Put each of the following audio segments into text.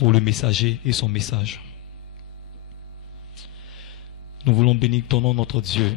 pour le messager et son message. Nous voulons bénir ton nom, notre Dieu.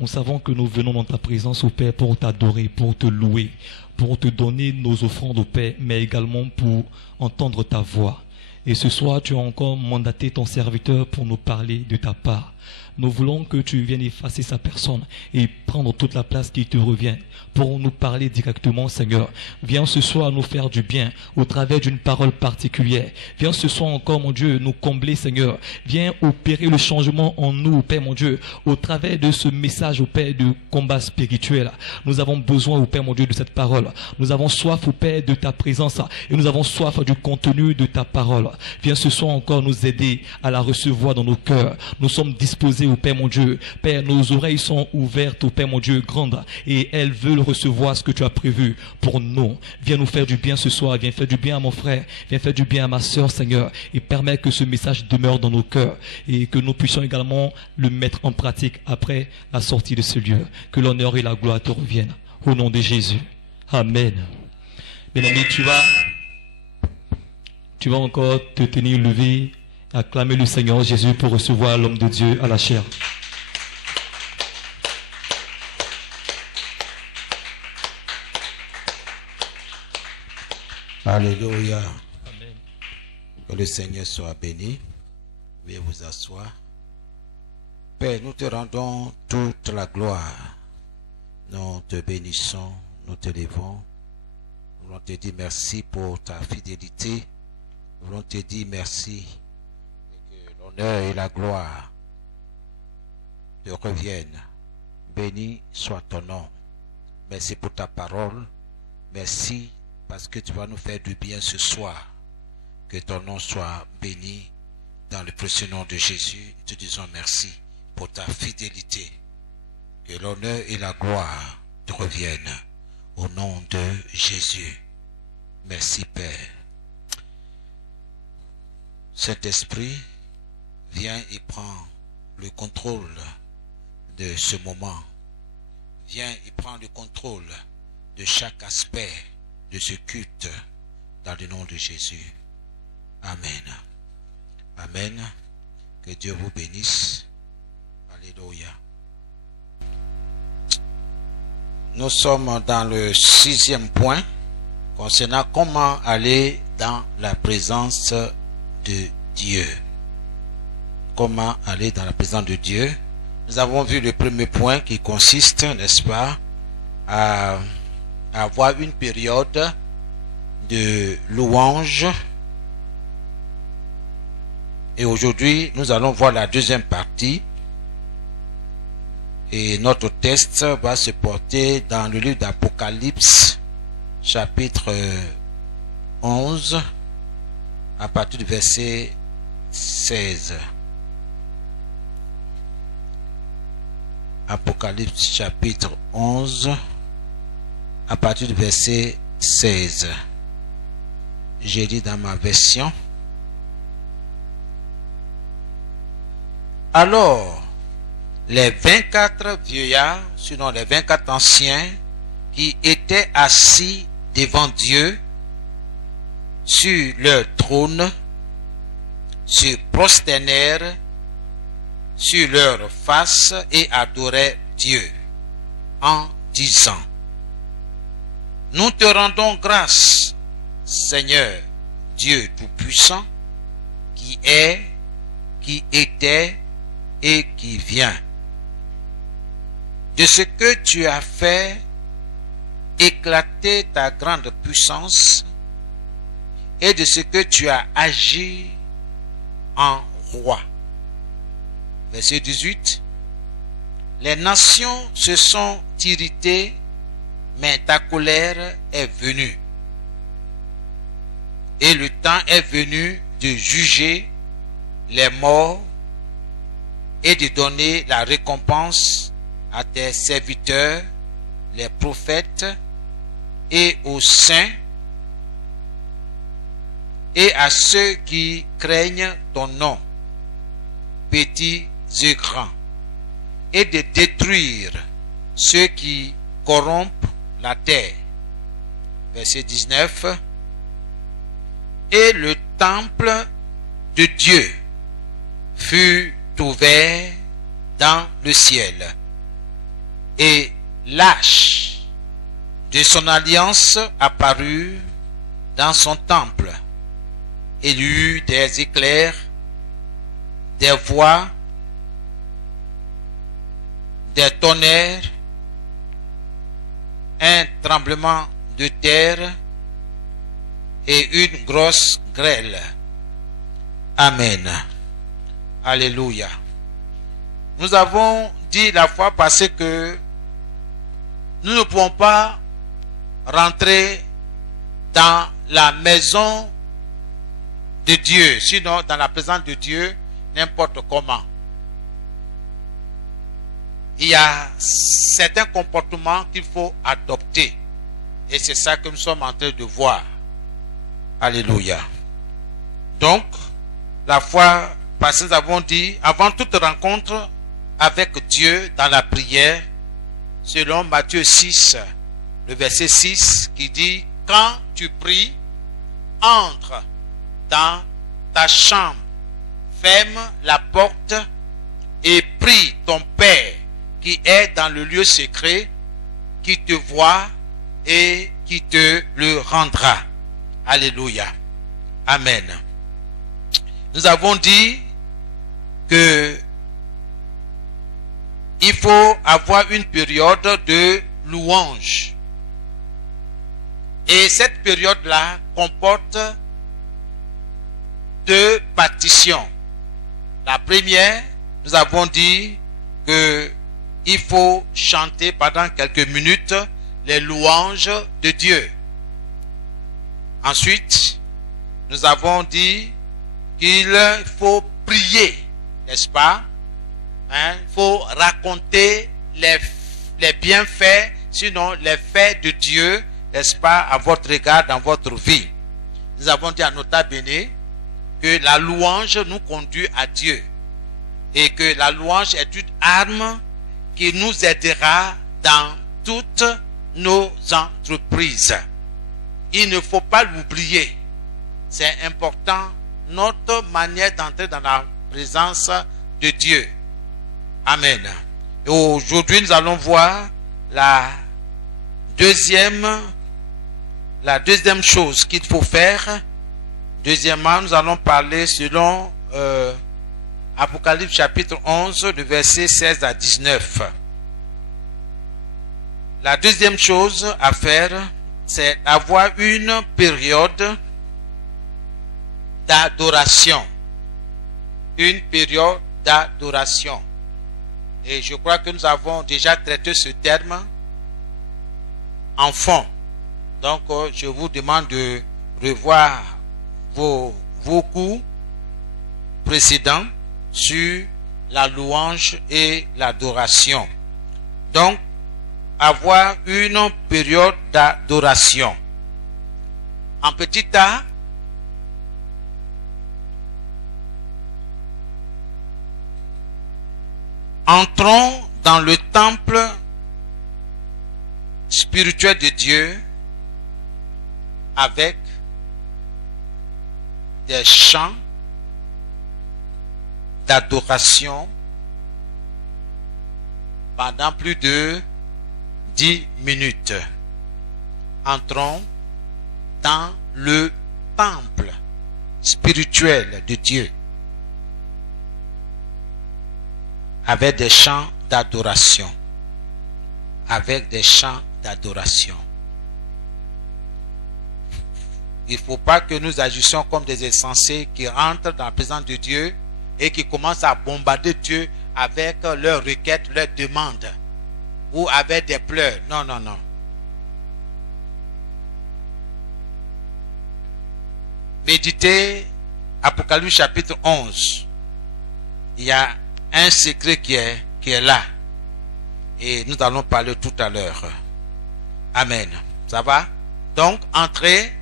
Nous savons que nous venons dans ta présence, au Père, pour t'adorer, pour te louer, pour te donner nos offrandes au Père, mais également pour entendre ta voix. Et ce soir, tu as encore mandaté ton serviteur pour nous parler de ta part. Nous voulons que tu viennes effacer sa personne et prendre toute la place qui te revient pour nous parler directement, Seigneur. Viens ce soir nous faire du bien au travers d'une parole particulière. Viens ce soir encore, mon Dieu, nous combler, Seigneur. Viens opérer le changement en nous, Père, mon Dieu, au travers de ce message, au Père, de combat spirituel. Nous avons besoin, au Père, mon Dieu, de cette parole. Nous avons soif, au Père, de ta présence et nous avons soif du contenu de ta parole. Viens ce soir encore nous aider à la recevoir dans nos cœurs. Nous sommes disposés, au Père, mon Dieu. Père, nos oreilles sont ouvertes, au Père, mon Dieu, grandes, et elles veulent recevoir ce que tu as prévu pour nous. Viens nous faire du bien ce soir. Viens faire du bien à mon frère. Viens faire du bien à ma soeur, Seigneur, et permets que ce message demeure dans nos cœurs et que nous puissions également le mettre en pratique après la sortie de ce lieu. Que l'honneur et la gloire te reviennent. Au nom de Jésus. Amen. Bien-aimé, tu vas encore te tenir levé, acclamer le Seigneur Jésus pour recevoir l'homme de Dieu à la chair. Alléluia. Amen. Que le Seigneur soit béni. Veuillez vous asseoir. Père, nous te rendons toute la gloire. Nous te bénissons, nous te levons. Nous voulons te dire merci pour ta fidélité. Nous voulons te dire merci et que l'honneur et la gloire te reviennent. Béni soit ton nom. Merci pour ta parole. Merci parce que tu vas nous faire du bien ce soir. Que ton nom soit béni dans le précieux nom de Jésus. Te disons merci pour ta fidélité. Que l'honneur et la gloire te reviennent au nom de Jésus. Merci Père. Saint-Esprit, viens et prends le contrôle de ce moment. Viens et prends le contrôle de chaque aspect de ce culte dans le nom de Jésus. Amen. Amen. Que Dieu vous bénisse. Alléluia. Nous sommes dans le 6e point concernant comment aller dans la présence de Dieu. Comment aller dans la présence de Dieu. Nous avons vu le premier point qui consiste, n'est-ce pas, à avoir une période de louange. Et aujourd'hui, nous allons voir la deuxième partie. Et notre texte va se porter dans le livre d'Apocalypse, chapitre 11, à partir du verset 16. Apocalypse, chapitre 11, à partir du verset 16. J'ai dit dans ma version. Alors, les 24 vieillards, sinon les 24 anciens, qui étaient assis devant Dieu, sur leur trône, se prosternèrent sur leur face et adoraient Dieu, en disant: Nous te rendons grâce, Seigneur, Dieu Tout-Puissant, qui est, qui était et qui vient, de ce que tu as fait éclater ta grande puissance et de ce que tu as agi en roi. Verset 18. Les nations se sont irritées, mais ta colère est venue. Et le temps est venu de juger les morts et de donner la récompense à tes serviteurs, les prophètes, et aux saints, et à ceux qui craignent ton nom, petits et grands, et de détruire ceux qui corrompent la terre. Verset 19. Et le temple de Dieu fut ouvert dans le ciel, et l'arche de son alliance apparut dans son temple. Il y eut des éclairs, des voix, des tonnerres, un tremblement de terre et une grosse grêle. Amen. Alléluia. Nous avons dit la fois passée que nous ne pouvons pas rentrer dans la maison de Dieu, sinon dans la présence de Dieu, n'importe comment. Il y a certains comportements qu'il faut adopter. Et c'est ça que nous sommes en train de voir. Alléluia. Donc, la fois passée, nous avons dit, avant toute rencontre avec Dieu dans la prière, selon Matthieu 6, le verset 6, qui dit, quand tu pries, entre dans ta chambre, ferme la porte et prie ton Père qui est dans le lieu secret, qui te voit et qui te le rendra. Alléluia. Amen. Nous avons dit que il faut avoir une période de louange. Et cette période-là comporte deux partitions. La première, nous avons dit que il faut chanter pendant quelques minutes les louanges de Dieu. Ensuite, nous avons dit qu'il faut prier, n'est-ce pas? Il faut raconter les bienfaits, sinon les faits de Dieu, n'est-ce pas, à votre égard dans votre vie. Nous avons dit à Nota Bene que la louange nous conduit à Dieu et que la louange est une arme qui nous aidera dans toutes nos entreprises. Il ne faut pas l'oublier. C'est important, notre manière d'entrer dans la présence de Dieu. Amen. Et aujourd'hui, nous allons voir la deuxième chose qu'il faut faire. Deuxièmement, nous allons parler selon Apocalypse chapitre 11, le verset 16 à 19. La deuxième chose à faire, c'est avoir une période d'adoration. Une période d'adoration. Et je crois que nous avons déjà traité ce terme en fond. Donc, je vous demande de revoir vos cours précédents sur la louange et l'adoration. Donc, avoir une période d'adoration. En petit A, entrons dans le temple spirituel de Dieu avec des chants d'adoration pendant plus de 10 minutes. Entrons dans le temple spirituel de Dieu avec des chants d'adoration. Avec des chants d'adoration. Il ne faut pas que nous agissions comme des insensés qui rentrent dans la présence de Dieu et qui commencent à bombarder Dieu avec leurs requêtes, leurs demandes ou avec des pleurs. Non, non, non. Méditez Apocalypse chapitre 11. Il y a un secret qui est là. Et nous allons parler tout à l'heure. Amen. Ça va? Donc, entrez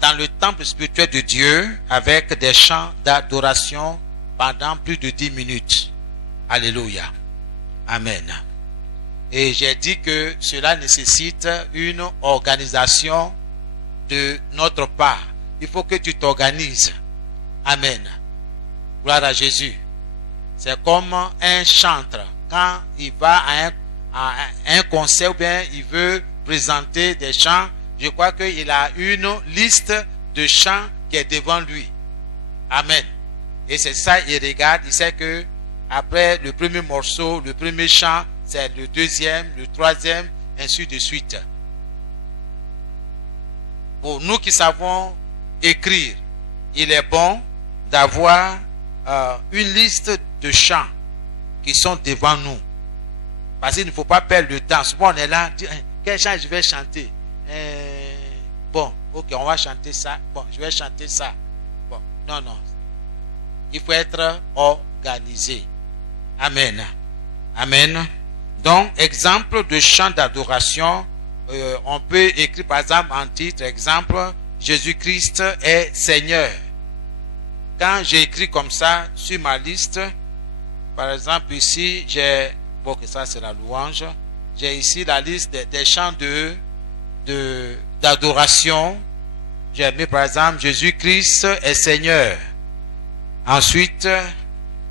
dans le temple spirituel de Dieu avec des chants d'adoration pendant plus de 10 minutes. Alléluia. Amen. Et j'ai dit que cela nécessite une organisation de notre part. il faut que tu t'organises. Amen. Gloire à Jésus. C'est comme un chantre. Quand il va à un concert ou bien il veut présenter des chants, je crois qu'il a une liste de chants qui est devant lui. Amen. Et c'est ça, il regarde, il sait que après le premier morceau, le premier chant, c'est le deuxième, le troisième, ainsi de suite. Pour nous qui savons écrire, il est bon d'avoir une liste de chants qui sont devant nous. Parce qu'il ne faut pas perdre le temps. Souvent on est là, dit, quel chant je vais chanter? Bon, ok, on va chanter ça. Bon, je vais chanter ça. Bon, non, non. Il faut être organisé. Amen. Amen. Donc, exemple de chant d'adoration, on peut écrire par exemple en titre, exemple, Jésus-Christ est Seigneur. Quand j'écris comme ça sur ma liste, par exemple ici, j'ai, bon que ça c'est la louange, j'ai ici la liste des chants d'adoration. J'ai mis par exemple Jésus-Christ est Seigneur. Ensuite,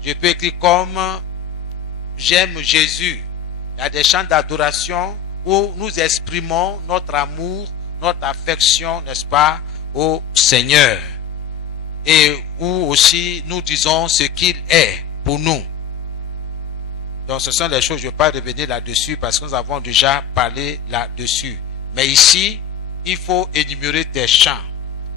je peux écrire comme j'aime Jésus. Il y a des chants d'adoration où nous exprimons notre amour, notre affection, n'est-ce pas, au Seigneur. Et où aussi nous disons ce qu'il est pour nous. Donc ce sont les choses, je ne vais pas revenir là-dessus parce que nous avons déjà parlé là-dessus. Mais ici, il faut énumérer des chants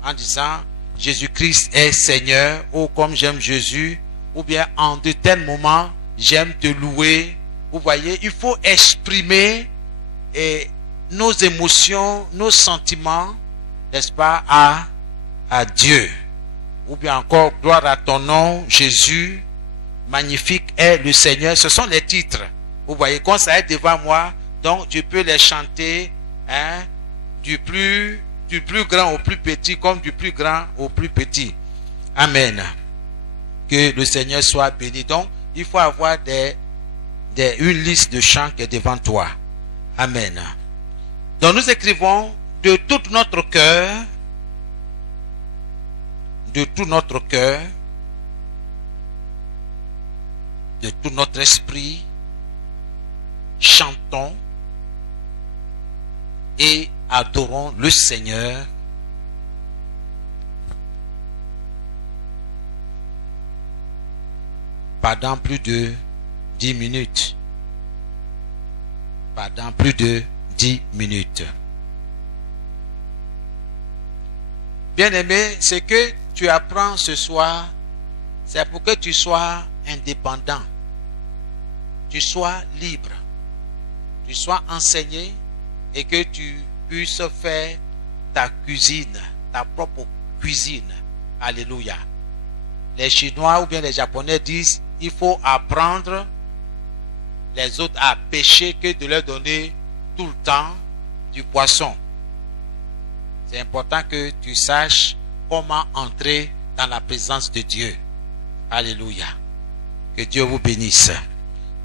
en disant Jésus-Christ est Seigneur, ou comme j'aime Jésus, ou bien en de tels moments, j'aime te louer. Vous voyez, il faut exprimer nos émotions, nos sentiments, n'est-ce pas, à Dieu. Ou bien encore, gloire à ton nom, Jésus, magnifique est le Seigneur. Ce sont les titres. Vous voyez, quand ça est devant moi, donc je peux les chanter, hein, du plus grand au plus petit, comme du plus grand au plus petit. Amen. Que le Seigneur soit béni. Donc, il faut avoir une liste de chants qui est devant toi. Amen. Donc, nous écrivons de tout notre cœur, de tout notre cœur, de tout notre esprit, chantons et adorons le Seigneur pendant plus de 10 minutes. Pendant plus de 10 minutes. Bien-aimé, ce que tu apprends ce soir, c'est pour que tu sois indépendant, tu sois libre, tu sois enseigné et que tu puisses faire ta cuisine, ta propre cuisine. Alléluia. Les Chinois ou bien les Japonais disent, il faut apprendre les autres à pêcher que de leur donner tout le temps du poisson. C'est important que tu saches comment entrer dans la présence de Dieu. Alléluia. Que Dieu vous bénisse.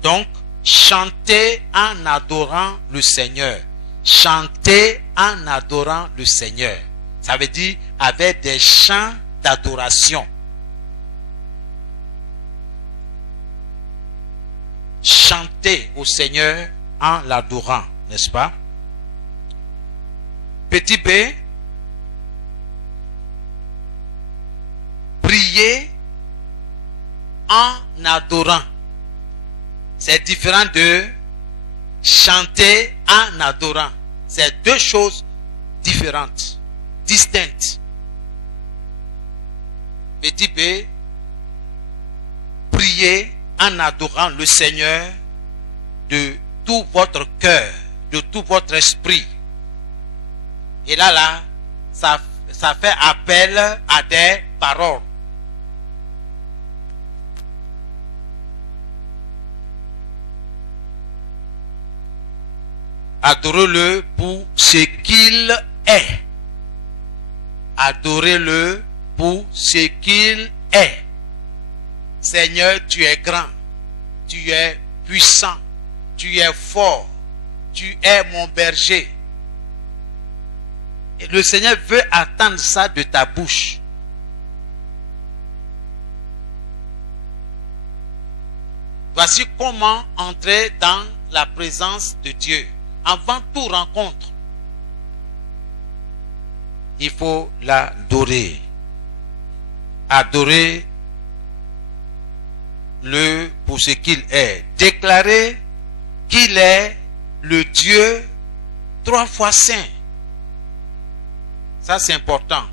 Donc, chantez en adorant le Seigneur. Chantez en adorant le Seigneur. Ça veut dire avec des chants d'adoration. Chantez au Seigneur en l'adorant, n'est-ce pas? Petit B, priez en adorant. C'est différent de chanter en adorant. C'est deux choses différentes, distinctes. Petit B, priez en adorant le Seigneur de tout votre cœur, de tout votre esprit. Et là, ça fait appel à des paroles. Adorez-le pour ce qu'il est. Adorez-le pour ce qu'il est. Seigneur, tu es grand, tu es puissant, tu es fort, tu es mon berger. le Seigneur veut attendre ça de ta bouche. Voici comment entrer dans la présence de Dieu. Avant toute rencontre, il faut l'adorer. Adorer le pour ce qu'il est. Déclarer qu'il est le Dieu 3 fois saint. Ça, c'est important.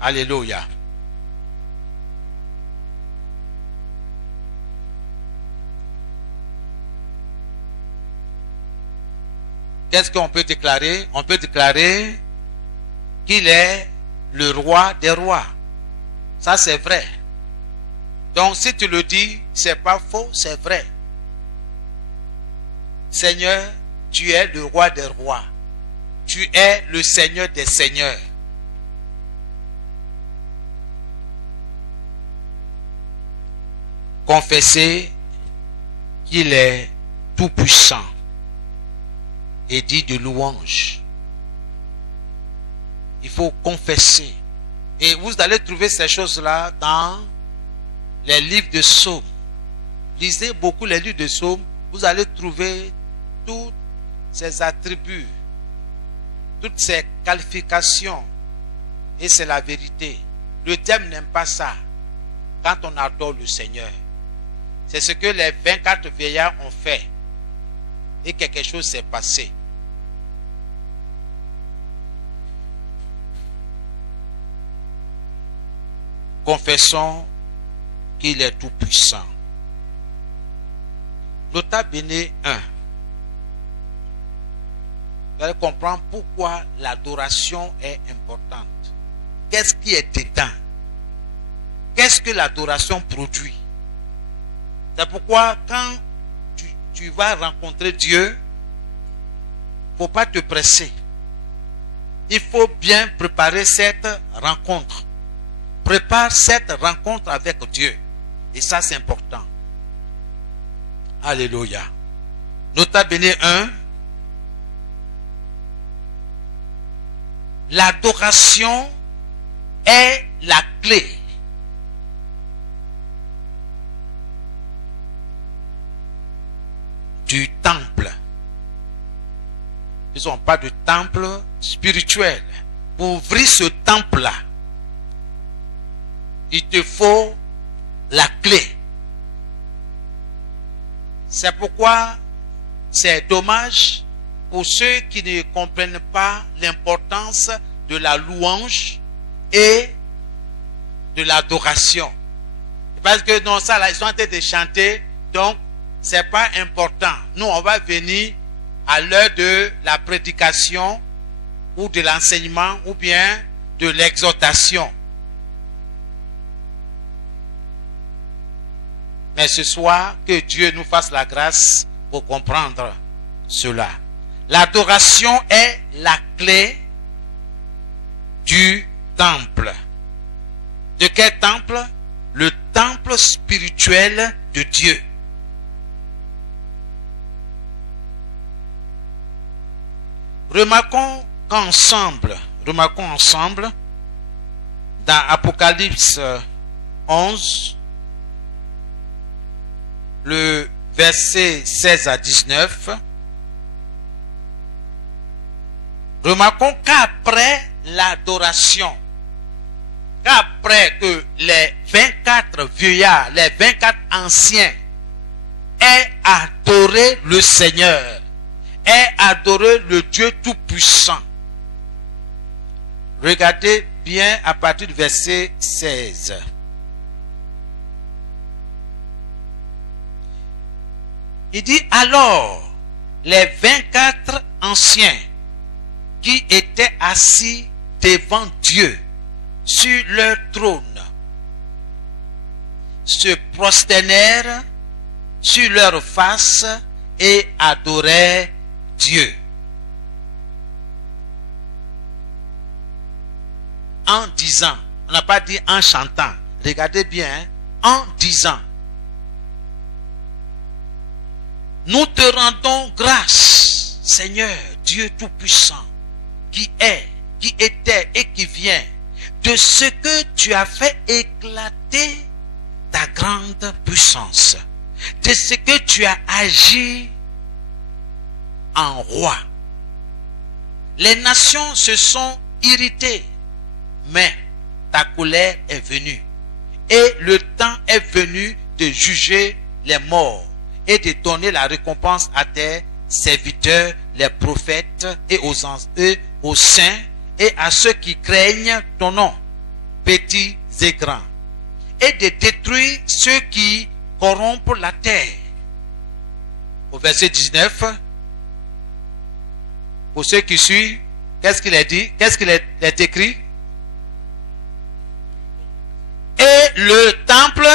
Alléluia. Qu'est-ce qu'on peut déclarer? On peut déclarer qu'il est le roi des rois. Ça, c'est vrai. Donc, si tu le dis, c'est pas faux, c'est vrai. Seigneur, tu es le roi des rois. Tu es le Seigneur des seigneurs. Confesser qu'il est tout puissant et dit de louange. Il faut confesser. Et vous allez trouver ces choses-là dans les livres de psaumes. Lisez beaucoup les livres de psaumes. Vous allez trouver tous ces attributs, toutes ces qualifications. Et c'est la vérité. Le diable n'aime pas ça quand on adore le Seigneur. C'est ce que les 24 vieillards ont fait. Et quelque chose s'est passé. Confessons qu'il est tout puissant. Nota Bene 1. Vous allez comprendre pourquoi l'adoration est importante. Qu'est-ce qui est dedans? Qu'est-ce que l'adoration produit? C'est pourquoi quand tu vas rencontrer Dieu, il ne faut pas te presser. Il faut bien préparer cette rencontre. Prépare cette rencontre avec Dieu. Et ça, c'est important. Alléluia. Nota Bene 1. L'adoration est la clé du temple. Ils n'ont pas de temple spirituel. Pour ouvrir ce temple-là, il te faut la clé. C'est pourquoi c'est dommage pour ceux qui ne comprennent pas l'importance de la louange et de l'adoration. Parce que non, ça là, ils sont en train de chanter, donc c'est pas important. Nous, on va venir à l'heure de la prédication ou de l'enseignement ou bien de l'exhortation. Mais ce soir, que Dieu nous fasse la grâce pour comprendre cela. L'adoration est la clé du temple. De quel temple? Le temple spirituel de Dieu. Remarquons ensemble, dans Apocalypse 11, le verset 16 à 19, remarquons qu'après l'adoration, qu'après que les 24 vieillards, les 24 anciens aient adoré le Seigneur, aient adoré le Dieu Tout-Puissant. Regardez bien à partir du verset 16. Il dit alors, les 24 anciens qui étaient assis devant Dieu sur leur trône se prosternèrent sur leur face et adorèrent Dieu. En disant, on n'a pas dit en chantant, regardez bien, en disant, nous te rendons grâce, Seigneur Dieu Tout-Puissant, qui est, qui était et qui vient, de ce que tu as fait éclater ta grande puissance, de ce que tu as agi en roi. Les nations se sont irritées, mais ta colère est venue. Et le temps est venu de juger les morts et de donner la récompense à tes serviteurs, les prophètes, et aux saints, et à ceux qui craignent ton nom, petits et grands, et de détruire ceux qui corrompent la terre. Au verset 19, pour ceux qui suivent, qu'est-ce qu'il est dit? Qu'est-ce qu'il est écrit? Et le temple,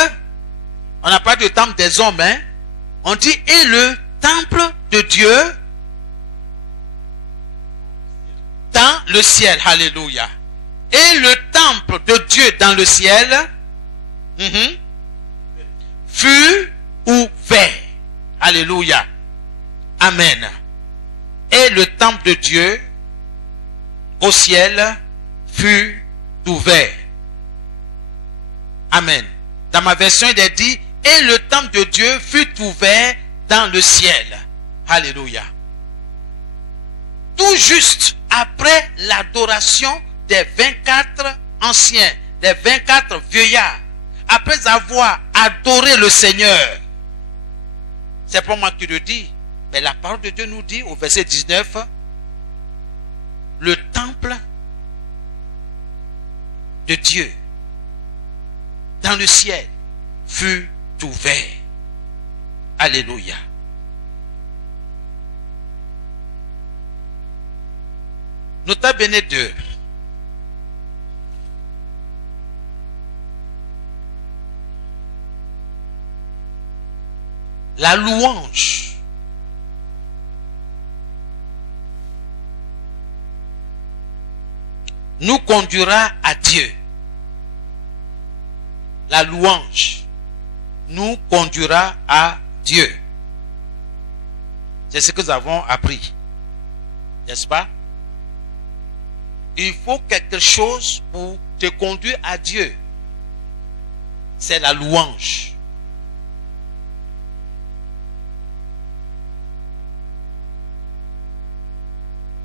on n'a pas de temple des hommes, hein? On dit, et le temple de Dieu dans le ciel. Alléluia. Et le temple de Dieu dans le ciel fut ouvert. Alléluia. Amen. Et le temple de Dieu au ciel fut ouvert. Amen. Dans ma version, il est dit, et le temple de Dieu fut ouvert dans le ciel. Alléluia. Tout juste après l'adoration des 24 anciens, des 24 vieillards, après avoir adoré le Seigneur, c'est pas moi qui le dis, mais la parole de Dieu nous dit au verset 19, le temple de Dieu dans le ciel fut ouvert. Alléluia. Nota bene 2. La louange nous conduira à Dieu. La louange nous conduira à Dieu. C'est ce que nous avons appris. N'est-ce pas? Il faut quelque chose pour te conduire à Dieu. C'est la louange.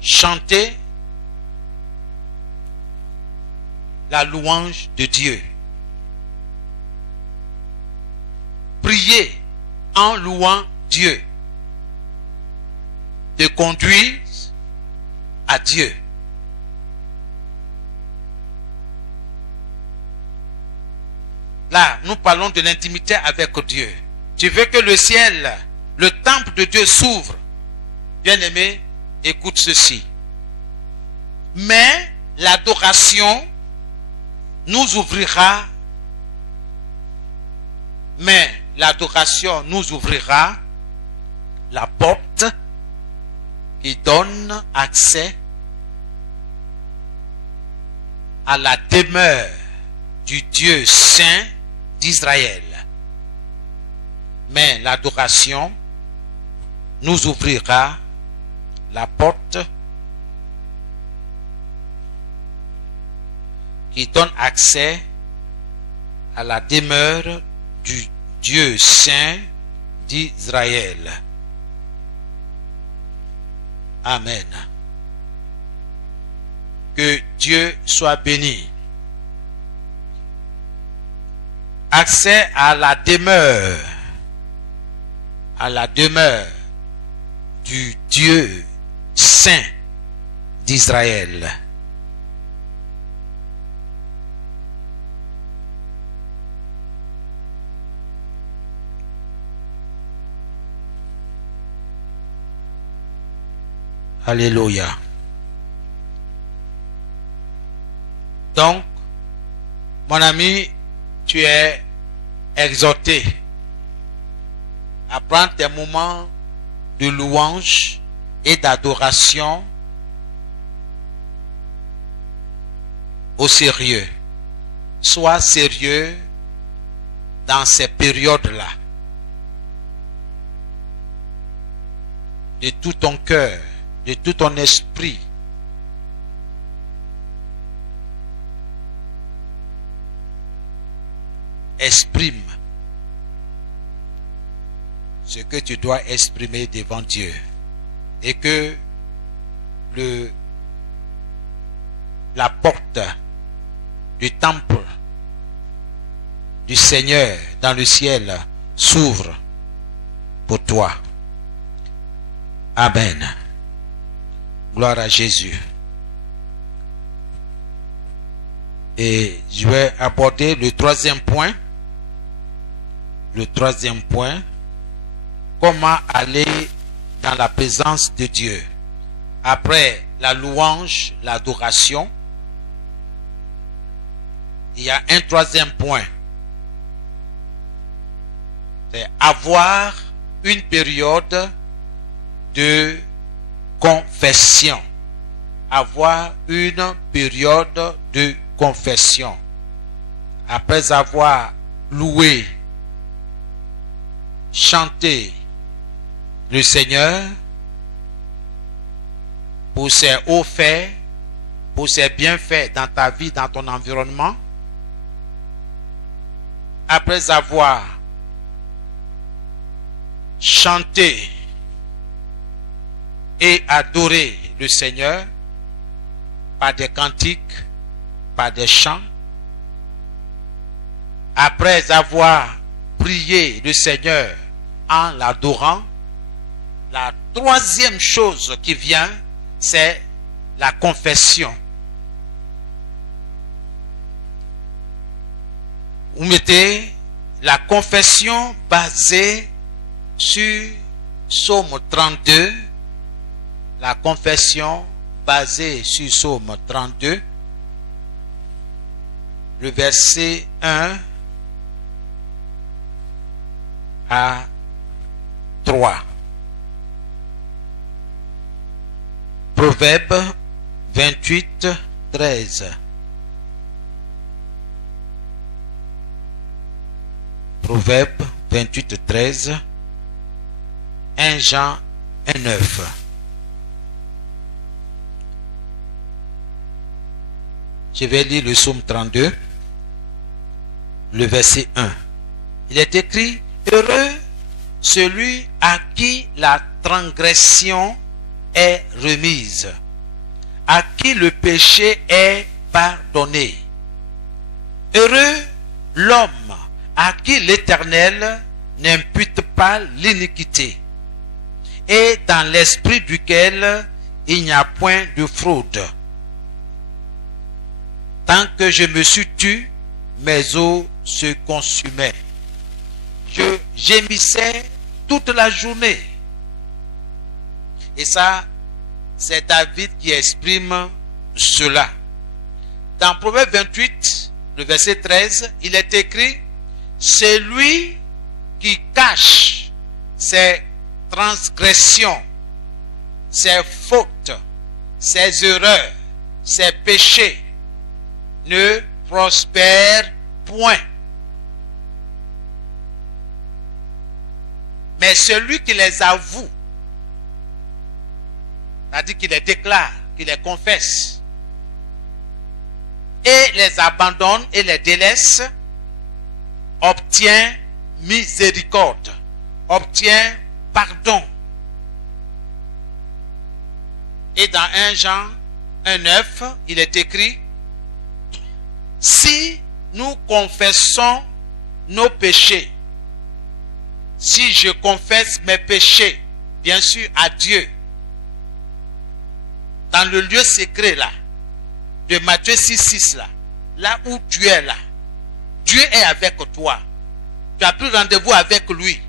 Chanter la louange de Dieu. Prier en louant Dieu. Te conduire à Dieu. Là, nous parlons de l'intimité avec Dieu. Tu veux que le ciel, le temple de Dieu s'ouvre. Bien-aimé, écoute ceci. Mais l'adoration nous ouvrira. Mais l'adoration nous ouvrira la porte qui donne accès à la demeure du Dieu saint d'Israël. Mais l'adoration nous ouvrira la porte qui donne accès à la demeure du Dieu saint d'Israël. Amen. Que Dieu soit béni. Accès à la demeure du Dieu saint d'Israël. Alléluia. Donc, mon ami, tu es exhorté à prendre tes moments de louange et d'adoration au sérieux. Sois sérieux dans ces périodes-là. De tout ton cœur, de tout ton esprit. Exprime ce que tu dois exprimer devant Dieu. Et que la porte du temple du Seigneur dans le ciel s'ouvre pour toi. Amen. Gloire à Jésus. Et je vais aborder le troisième point. Le troisième point. Comment aller dans la présence de Dieu. Après la louange, l'adoration, il y a un troisième point. C'est avoir une période de confession. Avoir une période de confession. Après avoir loué, chanté le Seigneur pour ses hauts faits, pour ses bienfaits dans ta vie, dans ton environnement, après avoir chanté et adoré le Seigneur par des cantiques, par des chants, après avoir prié le Seigneur en l'adorant, la troisième chose qui vient, c'est la confession. Vous mettez la confession basée sur Psaume 32, la confession basée sur Psaume 32, le verset 1 à 3. Proverbe 28, 13. Proverbe 28, 13. 1 Jean 1, 9. Je vais lire le psaume 32, le verset 1. Il est écrit: heureux celui à qui la transgression est remise, à qui le péché est pardonné. Heureux l'homme à qui l'Éternel n'impute pas l'iniquité, et dans l'esprit duquel il n'y a point de fraude. Tant que je me suis tu, mes os se consumaient. Je gémissais toute la journée. Et ça, c'est David qui exprime cela. Dans Proverbe 28, le verset 13, il est écrit: c'est lui qui cache ses transgressions, ses fautes, ses erreurs, ses péchés, ne prospère point. Mais celui qui les avoue, c'est-à-dire qu'il les déclare, qu'il les confesse, et les abandonne et les délaisse, obtient miséricorde, obtient pardon. Et dans 1 Jean 1,9, il est écrit: si nous confessons nos péchés, si je confesse mes péchés, bien sûr à Dieu, dans le lieu secret là, de Matthieu 6,6 là, là où tu es là, Dieu est avec toi. Tu as pris rendez-vous avec lui.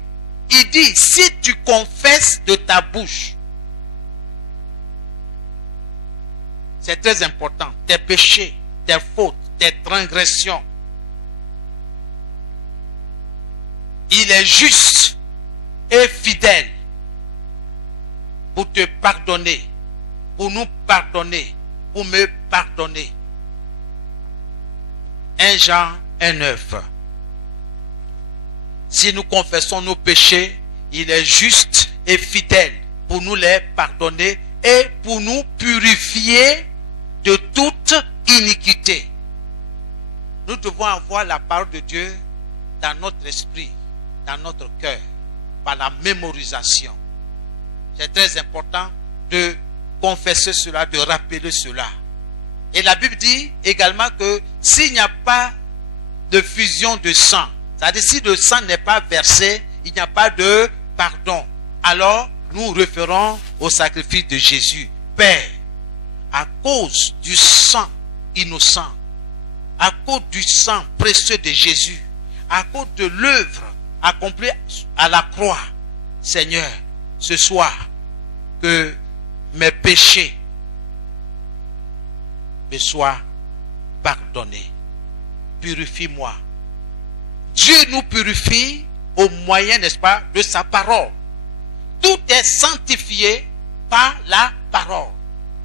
Il dit, si tu confesses de ta bouche, c'est très important, tes péchés, tes fautes, tes transgressions, il est juste et fidèle pour te pardonner, pour nous pardonner, pour me pardonner. 1 Jean 1,9. Si nous confessons nos péchés, il est juste et fidèle pour nous les pardonner et pour nous purifier de toute iniquité. Nous devons avoir la parole de Dieu dans notre esprit, dans notre cœur, par la mémorisation. C'est très important de confesser cela, de rappeler cela. Et la Bible dit également que s'il n'y a pas de fusion de sang, c'est-à-dire si le sang n'est pas versé, il n'y a pas de pardon. Alors, nous référons au sacrifice de Jésus. Père, à cause du sang innocent, à cause du sang précieux de Jésus, à cause de l'œuvre accomplie à la croix, Seigneur, ce soir, que mes péchés me soient pardonnés. Purifie-moi. Dieu nous purifie au moyen, n'est-ce pas, de sa parole. Tout est sanctifié par la parole.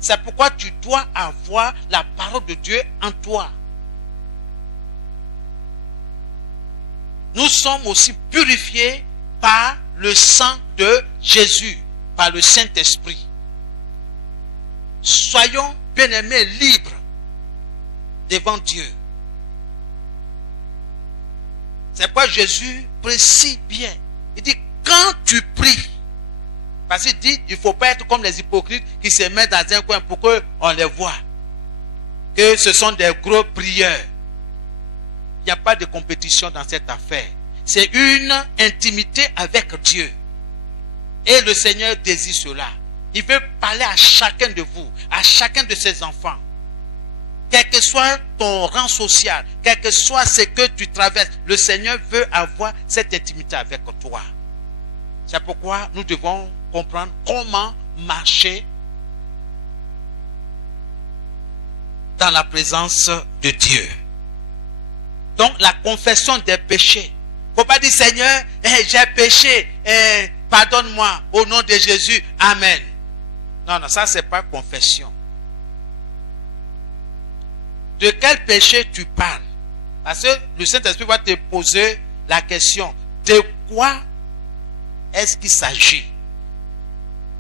C'est pourquoi tu dois avoir la parole de Dieu en toi. Nous sommes aussi purifiés par le sang de Jésus, par le Saint-Esprit. Soyons, bien-aimés, libres devant Dieu. C'est pourquoi Jésus précise bien. Il dit, quand tu pries, parce qu'il dit, il ne faut pas être comme les hypocrites qui se mettent dans un coin pour qu'on les voit. Que ce sont des gros prieurs. Il n'y a pas de compétition dans cette affaire. C'est une intimité avec Dieu. Et le Seigneur désire cela. Il veut parler à chacun de vous, à chacun de ses enfants. Quel que soit ton rang social, quel que soit ce que tu traverses, le Seigneur veut avoir cette intimité avec toi. C'est pourquoi nous devons comprendre comment marcher dans la présence de Dieu. Donc la confession des péchés. Il ne faut pas dire Seigneur, j'ai péché, pardonne-moi au nom de Jésus, amen. Non, non, ça c'est pas confession. De quel péché tu parles? Parce que le Saint-Esprit va te poser la question. De quoi est-ce qu'il s'agit?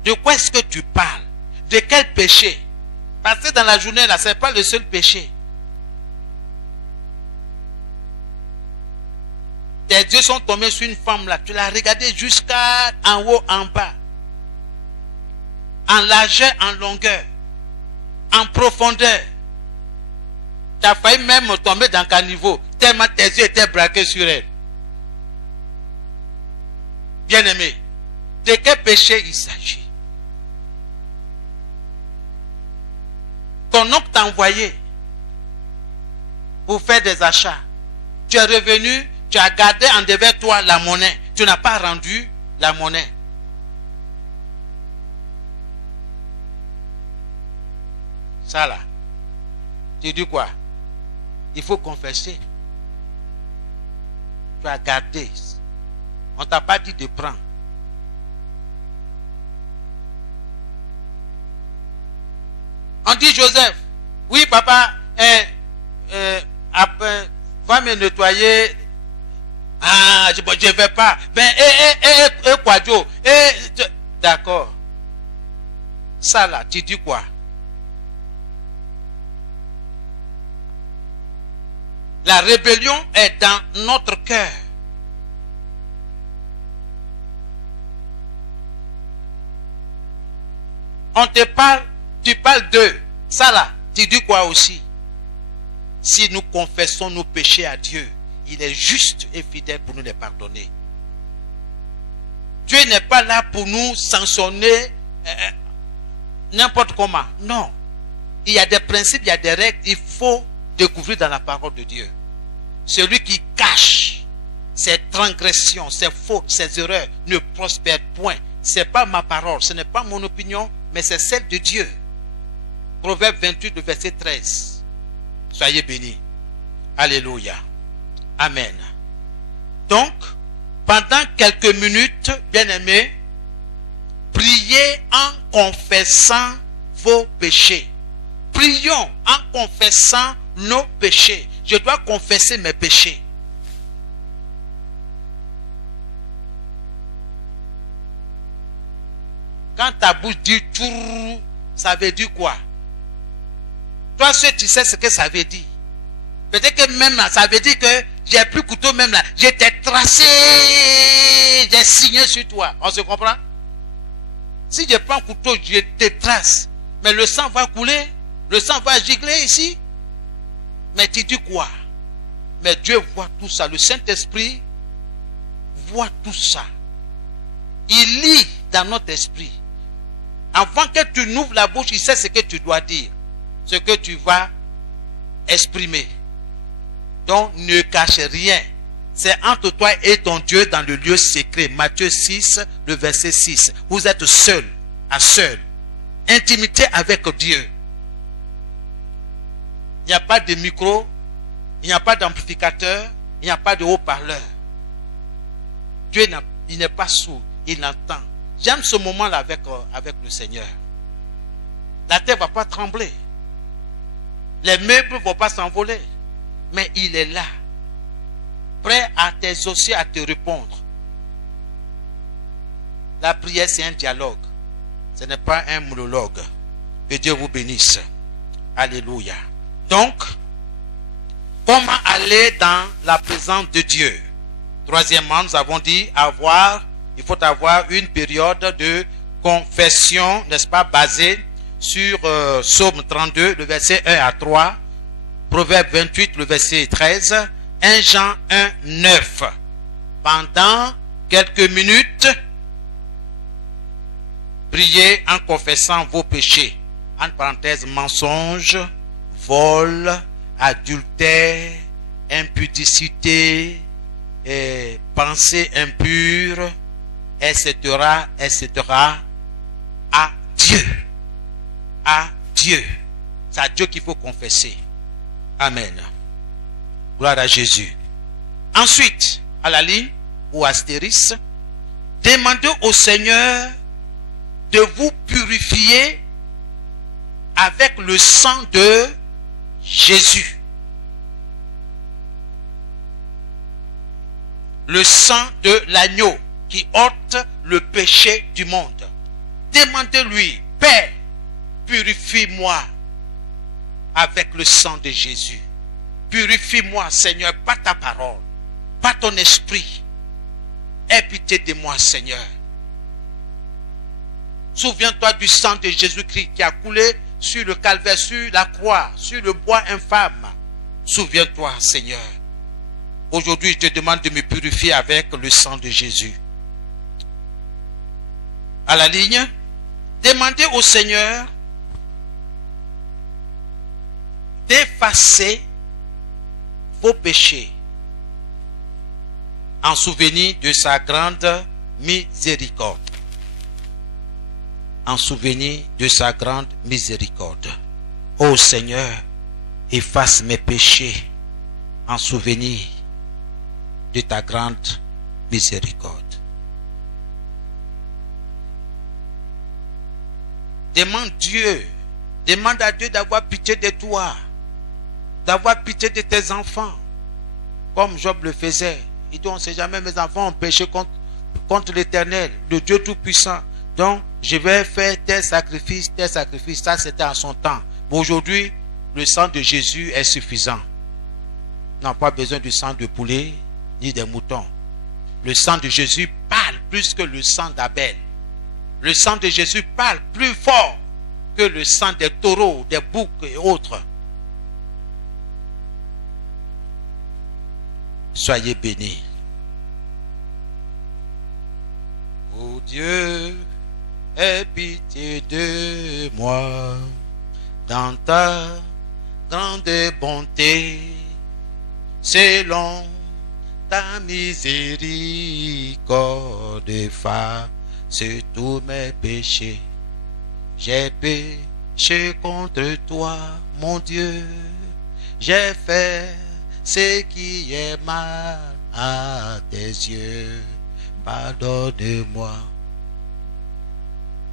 De quoi est-ce que tu parles? De quel péché? Parce que dans la journée, là, ce n'est pas le seul péché. Tes yeux sont tombés sur une femme là. Tu l'as regardée jusqu'à en haut, en bas. En largeur, en longueur. En profondeur. Tu as failli même tomber dans quel niveau. Tellement tes yeux étaient braqués sur elle. Bien-aimé, de quel péché il s'agit? Ton oncle t'a envoyé pour faire des achats. Tu es revenu, tu as gardé en devant toi la monnaie. Tu n'as pas rendu la monnaie. Ça là, tu dis quoi? Il faut confesser. Tu as gardé. On ne t'a pas dit de prendre. On dit Joseph, oui papa, va me nettoyer. Ah, je ne vais pas. Ben, quoi, Joe? D'accord. Ça là, tu dis quoi? La rébellion est dans notre cœur. On te parle, tu parles d'eux. Ça là, tu dis quoi aussi? Si nous confessons nos péchés à Dieu, il est juste et fidèle pour nous les pardonner. Dieu n'est pas là pour nous sanctionner n'importe comment. Non. Il y a des principes, il y a des règles, il faut découvrir dans la parole de Dieu. Celui qui cache ses transgressions, ses fautes, ses erreurs ne prospère point. Ce n'est pas ma parole, ce n'est pas mon opinion, mais c'est celle de Dieu. Proverbe 28, le verset 13. Soyez bénis. Alléluia. Amen. Donc, pendant quelques minutes, bien-aimés, priez en confessant vos péchés. Prions en confessant nos péchés. Je dois confesser mes péchés. Quand ta bouche dit tourou, ça veut dire quoi? Toi seul, tu sais ce que ça veut dire. Peut-être que même là, ça veut dire que j'ai plus couteau même là. Je t'ai tracé, j'ai signé sur toi. On se comprend? Si je prends un couteau, je te trace. Mais le sang va couler. Le sang va gicler ici. Mais tu dis quoi? Mais Dieu voit tout ça. Le Saint-Esprit voit tout ça. Il lit dans notre esprit. Avant que tu n'ouvres la bouche, il sait ce que tu dois dire. Ce que tu vas exprimer. Donc, ne cache rien. C'est entre toi et ton Dieu dans le lieu secret. Matthieu 6, le verset 6. Vous êtes seul, à seul. Intimité avec Dieu. Il n'y a pas de micro, il n'y a pas d'amplificateur, il n'y a pas de haut-parleur. Dieu il n'est pas sourd, il entend. J'aime ce moment-là avec le Seigneur. La terre ne va pas trembler. Les meubles ne vont pas s'envoler. Mais il est là, prêt à t'exaucer, à te répondre. La prière, c'est un dialogue. Ce n'est pas un monologue. Que Dieu vous bénisse. Alléluia. Donc, comment aller dans la présence de Dieu? Troisièmement, nous avons dit il faut avoir une période de confession, n'est-ce pas, basée sur Psaume 32, le verset 1 à 3, Proverbe 28, le verset 13, 1 Jean 1, 9. Pendant quelques minutes, priez en confessant vos péchés. Entre parenthèses, mensonge, vol, adultère, impudicité, pensée impure, etc., etc. À Dieu. À Dieu. C'est à Dieu qu'il faut confesser. Amen. Gloire à Jésus. Ensuite, à la ligne ou astérisque, demandez au Seigneur de vous purifier avec le sang de Jésus. Le sang de l'agneau qui ôte le péché du monde. Demandez-lui, Père, purifie-moi avec le sang de Jésus. Purifie-moi, Seigneur, par ta parole, par ton esprit. Aie pitié de moi, Seigneur. Souviens-toi du sang de Jésus-Christ qui a coulé sur le calvaire, sur la croix, sur le bois infâme. Souviens-toi, Seigneur. Aujourd'hui, je te demande de me purifier avec le sang de Jésus. À la ligne, demandez au Seigneur d'effacer vos péchés en souvenir de sa grande miséricorde. En souvenir de sa grande miséricorde. Ô Seigneur, efface mes péchés en souvenir de ta grande miséricorde. Demande à Dieu d'avoir pitié de toi, d'avoir pitié de tes enfants, comme Job le faisait. Il dit, on ne sait jamais, mes enfants ont péché contre l'Éternel, le Dieu Tout-Puissant. Donc, je vais faire tes sacrifices. Ça, c'était en son temps. Mais aujourd'hui, le sang de Jésus est suffisant. On n'a pas besoin du sang de poulet, ni des moutons. Le sang de Jésus parle plus que le sang d'Abel. Le sang de Jésus parle plus fort que le sang des taureaux, des boucs et autres. Soyez bénis. Oh Dieu, aie pitié de moi dans ta grande bonté, selon ta miséricorde, efface tous mes péchés. J'ai péché contre toi, mon Dieu. J'ai fait ce qui est mal à tes yeux. Pardonne-moi.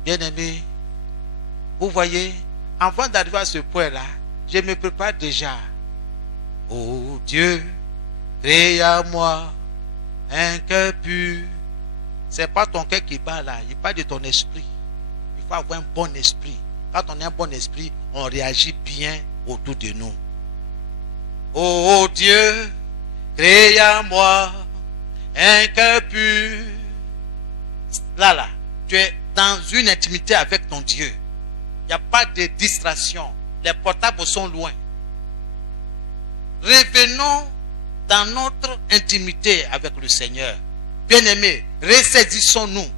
Bien-aimé, vous voyez, avant d'arriver à ce point-là, je me prépare déjà. Oh Dieu, crée à moi un cœur pur. C'est pas ton cœur qui bat là, il parle de ton esprit. Il faut avoir un bon esprit. Quand on a un bon esprit, on réagit bien autour de nous. Oh Dieu, crée en moi un cœur pur. Là, tu es dans une intimité avec ton Dieu. Il n'y a pas de distraction. Les portables sont loin. Revenons dans notre intimité avec le Seigneur. Bien-aimés, ressaisissons-nous.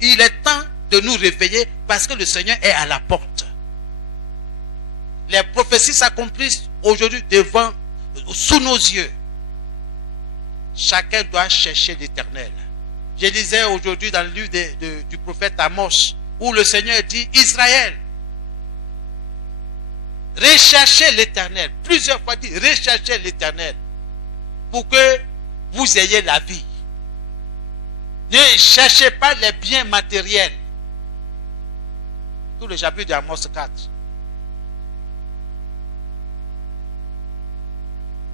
Il est temps de nous réveiller parce que le Seigneur est à la porte. Les prophéties s'accomplissent aujourd'hui sous nos yeux. Chacun doit chercher l'Éternel. Je lisais aujourd'hui dans le livre du prophète Amos, où le Seigneur dit, Israël, recherchez l'Éternel. Plusieurs fois dit, recherchez l'Éternel pour que vous ayez la vie. Ne cherchez pas les biens matériels. Tout le chapitre d'Amos 4.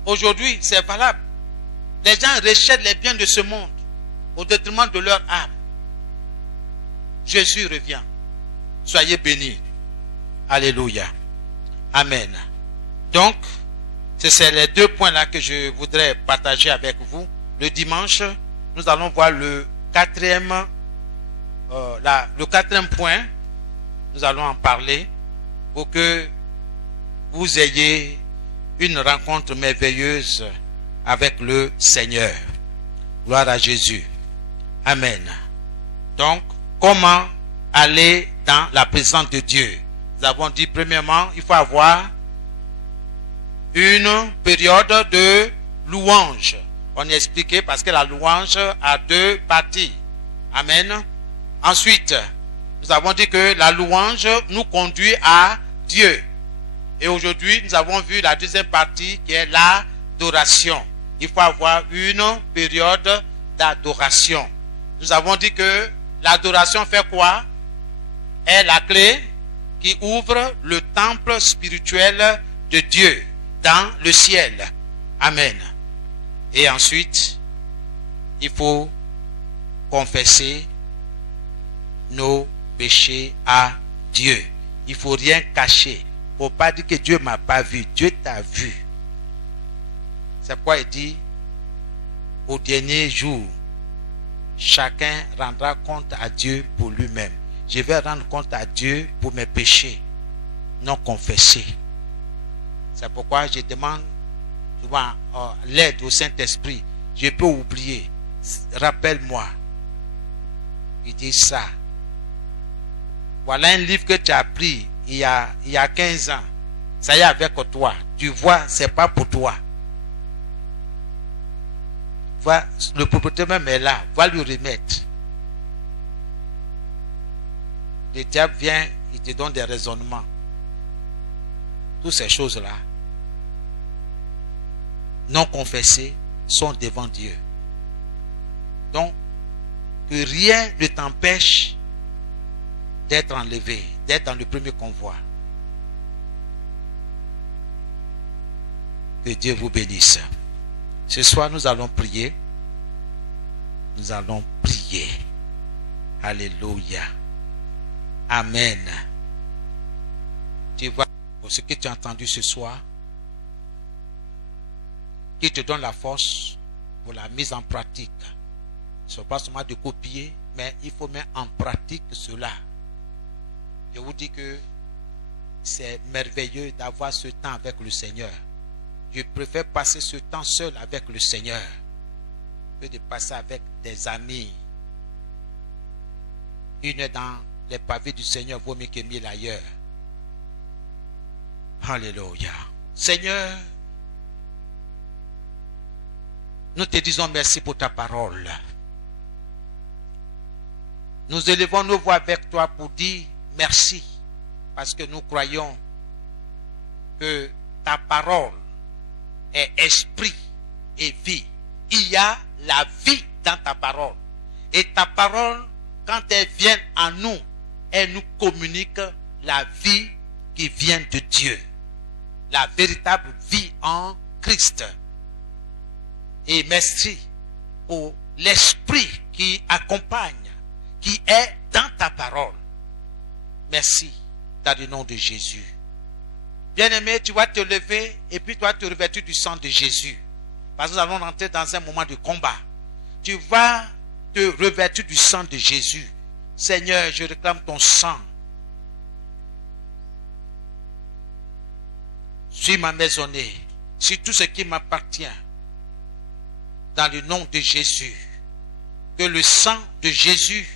Aujourd'hui, c'est valable. Les gens recherchent les biens de ce monde au détriment de leur âme. Jésus revient. Soyez bénis. Alléluia. Amen. Donc, c'est les deux points là que je voudrais partager avec vous. Le dimanche, nous allons voir le quatrième point. Nous allons en parler pour que vous ayez une rencontre merveilleuse avec le Seigneur. Gloire à Jésus. Amen. Donc, comment aller dans la présence de Dieu? Nous avons dit premièrement, il faut avoir une période de louange. On a expliqué parce que la louange a deux parties. Amen. Ensuite, nous avons dit que la louange nous conduit à Dieu. Et aujourd'hui, nous avons vu la deuxième partie qui est l'adoration. Il faut avoir une période d'adoration. Nous avons dit que l'adoration fait quoi? Est la clé qui ouvre le temple spirituel de Dieu dans le ciel. Amen. Et ensuite, il faut confesser nos péchés à Dieu. Il ne faut rien cacher. Il ne faut pas dire que Dieu ne m'a pas vu. Dieu t'a vu. C'est pourquoi il dit, au dernier jour, chacun rendra compte à Dieu pour lui-même. Je vais rendre compte à Dieu pour mes péchés non confessés. C'est pourquoi je demande souvent l'aide au Saint-Esprit. Je peux oublier. Rappelle-moi. Il dit ça. Voilà un livre que tu as pris il y a 15 ans. Ça y est avec toi. Tu vois, c'est pas pour toi. Va, le propriétaire même est là. Va lui remettre. Le diable vient, il te donne des raisonnements. Toutes ces choses-là, non confessées, sont devant Dieu. Donc, que rien ne t'empêche d'être enlevé, d'être dans le premier convoi. Que Dieu vous bénisse. Ce soir, nous allons prier. Nous allons prier. Alléluia. Amen. Tu vois, pour ce que tu as entendu ce soir, qui te donne la force pour la mise en pratique. Ce n'est pas seulement de copier, mais il faut mettre en pratique cela. Je vous dis que c'est merveilleux d'avoir ce temps avec le Seigneur. Je préfère passer ce temps seul avec le Seigneur que de passer avec des amis. Une est dans les pavés du Seigneur vaut mieux que 1000 ailleurs. Alléluia. Seigneur, nous te disons merci pour ta parole. Nous élevons nos voix avec toi pour dire merci, parce que nous croyons que ta parole est esprit et vie. Il y a la vie dans ta parole. Et ta parole, quand elle vient en nous, elle nous communique la vie qui vient de Dieu. La véritable vie en Christ. Et merci pour l'esprit qui accompagne, qui est dans ta parole. Merci dans le nom de Jésus. Bien-aimé, tu vas te lever et puis tu vas te revêtir du sang de Jésus. Parce que nous allons entrer dans un moment de combat. Tu vas te revêtir du sang de Jésus. Seigneur, je réclame ton sang sur ma maisonnée, sur tout ce qui m'appartient. Dans le nom de Jésus. Que le sang de Jésus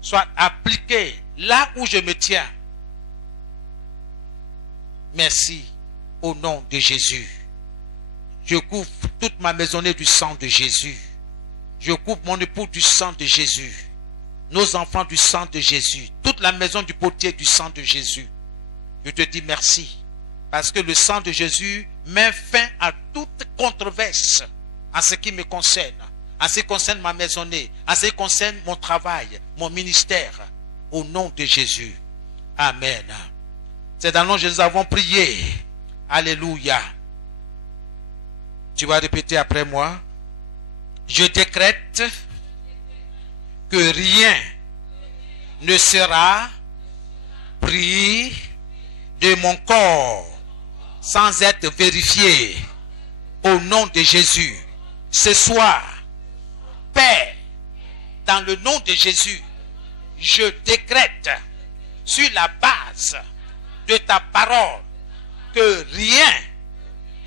soit appliqué là où je me tiens. Merci au nom de Jésus. Je couvre toute ma maisonnée du sang de Jésus. Je couvre mon époux du sang de Jésus. Nos enfants du sang de Jésus. Toute la maison du potier du sang de Jésus. Je te dis merci. Parce que le sang de Jésus met fin à toute controverse en ce qui me concerne. En ce qui concerne ma maisonnée. En ce qui concerne mon travail, mon ministère. Au nom de Jésus. Amen. C'est dans le nom de Jésus que nous avons prié. Alléluia. Tu vas répéter après moi. Je décrète que rien ne sera pris de mon corps sans être vérifié. Au nom de Jésus. Ce soir, Père, dans le nom de Jésus, je décrète sur la base de ta parole que rien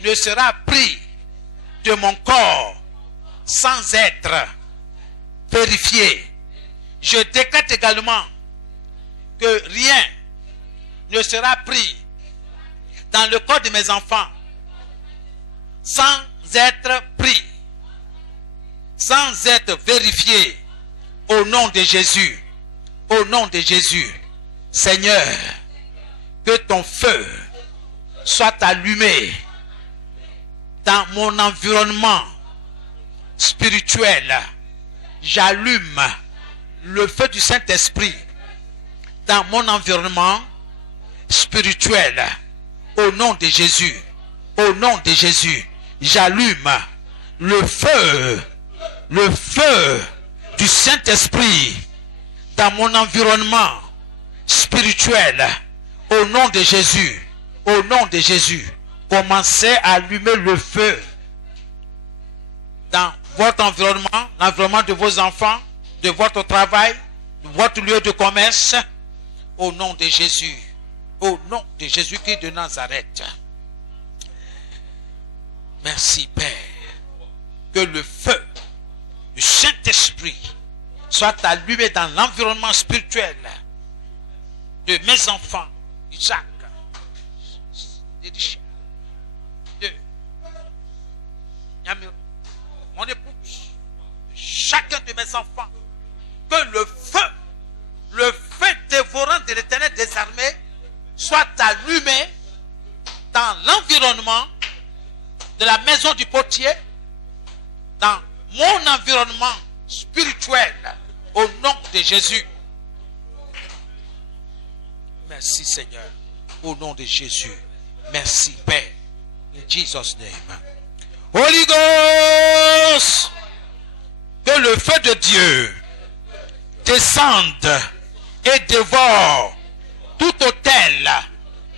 ne sera pris de mon corps sans être vérifié. Je décrète également que rien ne sera pris dans le corps de mes enfants sans être pris, sans être vérifié. Au nom de Jésus. Au nom de Jésus. Seigneur, que ton feu soit allumé dans mon environnement spirituel. J'allume le feu du Saint-Esprit dans mon environnement spirituel. Au nom de Jésus. Au nom de Jésus. J'allume le feu du Saint-Esprit dans mon environnement spirituel. Au nom de Jésus. Au nom de Jésus. Commencez à allumer le feu dans votre environnement, l'environnement de vos enfants, de votre travail, de votre lieu de commerce. Au nom de Jésus. Au nom de Jésus-Christ de Nazareth. Merci Père. Que le feu du Saint-Esprit soit allumé dans l'environnement spirituel de mes enfants, Isaac, de mon épouse, chacun de mes enfants. Que le feu dévorant de l'Éternel des armées soit allumé dans l'environnement de la maison du potier, dans mon environnement spirituel, au nom de Jésus. Merci Seigneur, au nom de Jésus. Merci Père. In Jesus' name. Holy Ghost, que le feu de Dieu descende et dévore tout autel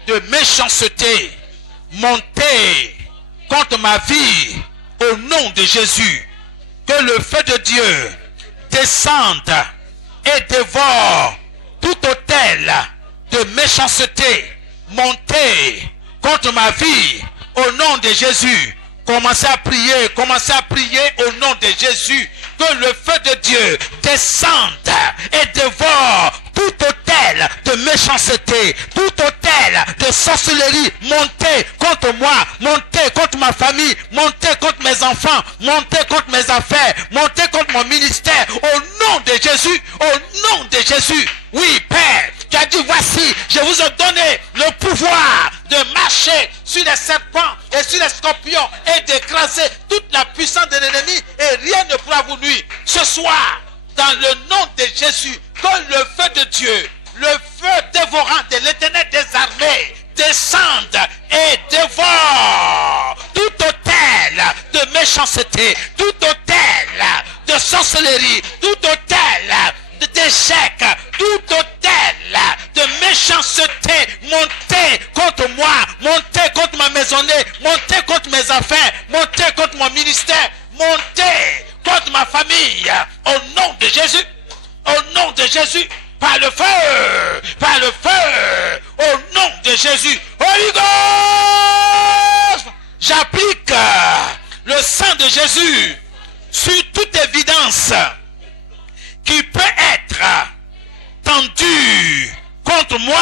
de méchanceté monté contre ma vie au nom de Jésus. Que le feu de Dieu descende et dévore tout autel de méchanceté monté contre ma vie au nom de Jésus. Commencez à prier au nom de Jésus. Que le feu de Dieu descende et dévore tout autel de méchanceté, tout autel de sorcellerie monté contre moi, monté contre ma famille, monté contre mes enfants, monté contre mes affaires, monté contre mon ministère, au nom de Jésus, au nom de Jésus. Oui, Père, tu as dit, voici, je vous ai donné le pouvoir de marcher sur les serpents et sur les scorpions et d'écraser toute la puissance de l'ennemi et rien ne pourra vous nuire. Ce soir, dans le nom de Jésus, que le feu de Dieu, le feu dévorant de l'Éternel des armées, descende et dévore tout autel de méchanceté, tout autel de sorcellerie, tout autel d'échec, tout autel de méchanceté monter contre moi, monter contre ma maisonnée, monter contre mes affaires, monter contre mon ministère, monter contre ma famille, au nom de Jésus, au nom de Jésus, par le feu, au nom de Jésus, Holy Ghost, j'applique le sang de Jésus sur toute évidence qui peut être tendue contre moi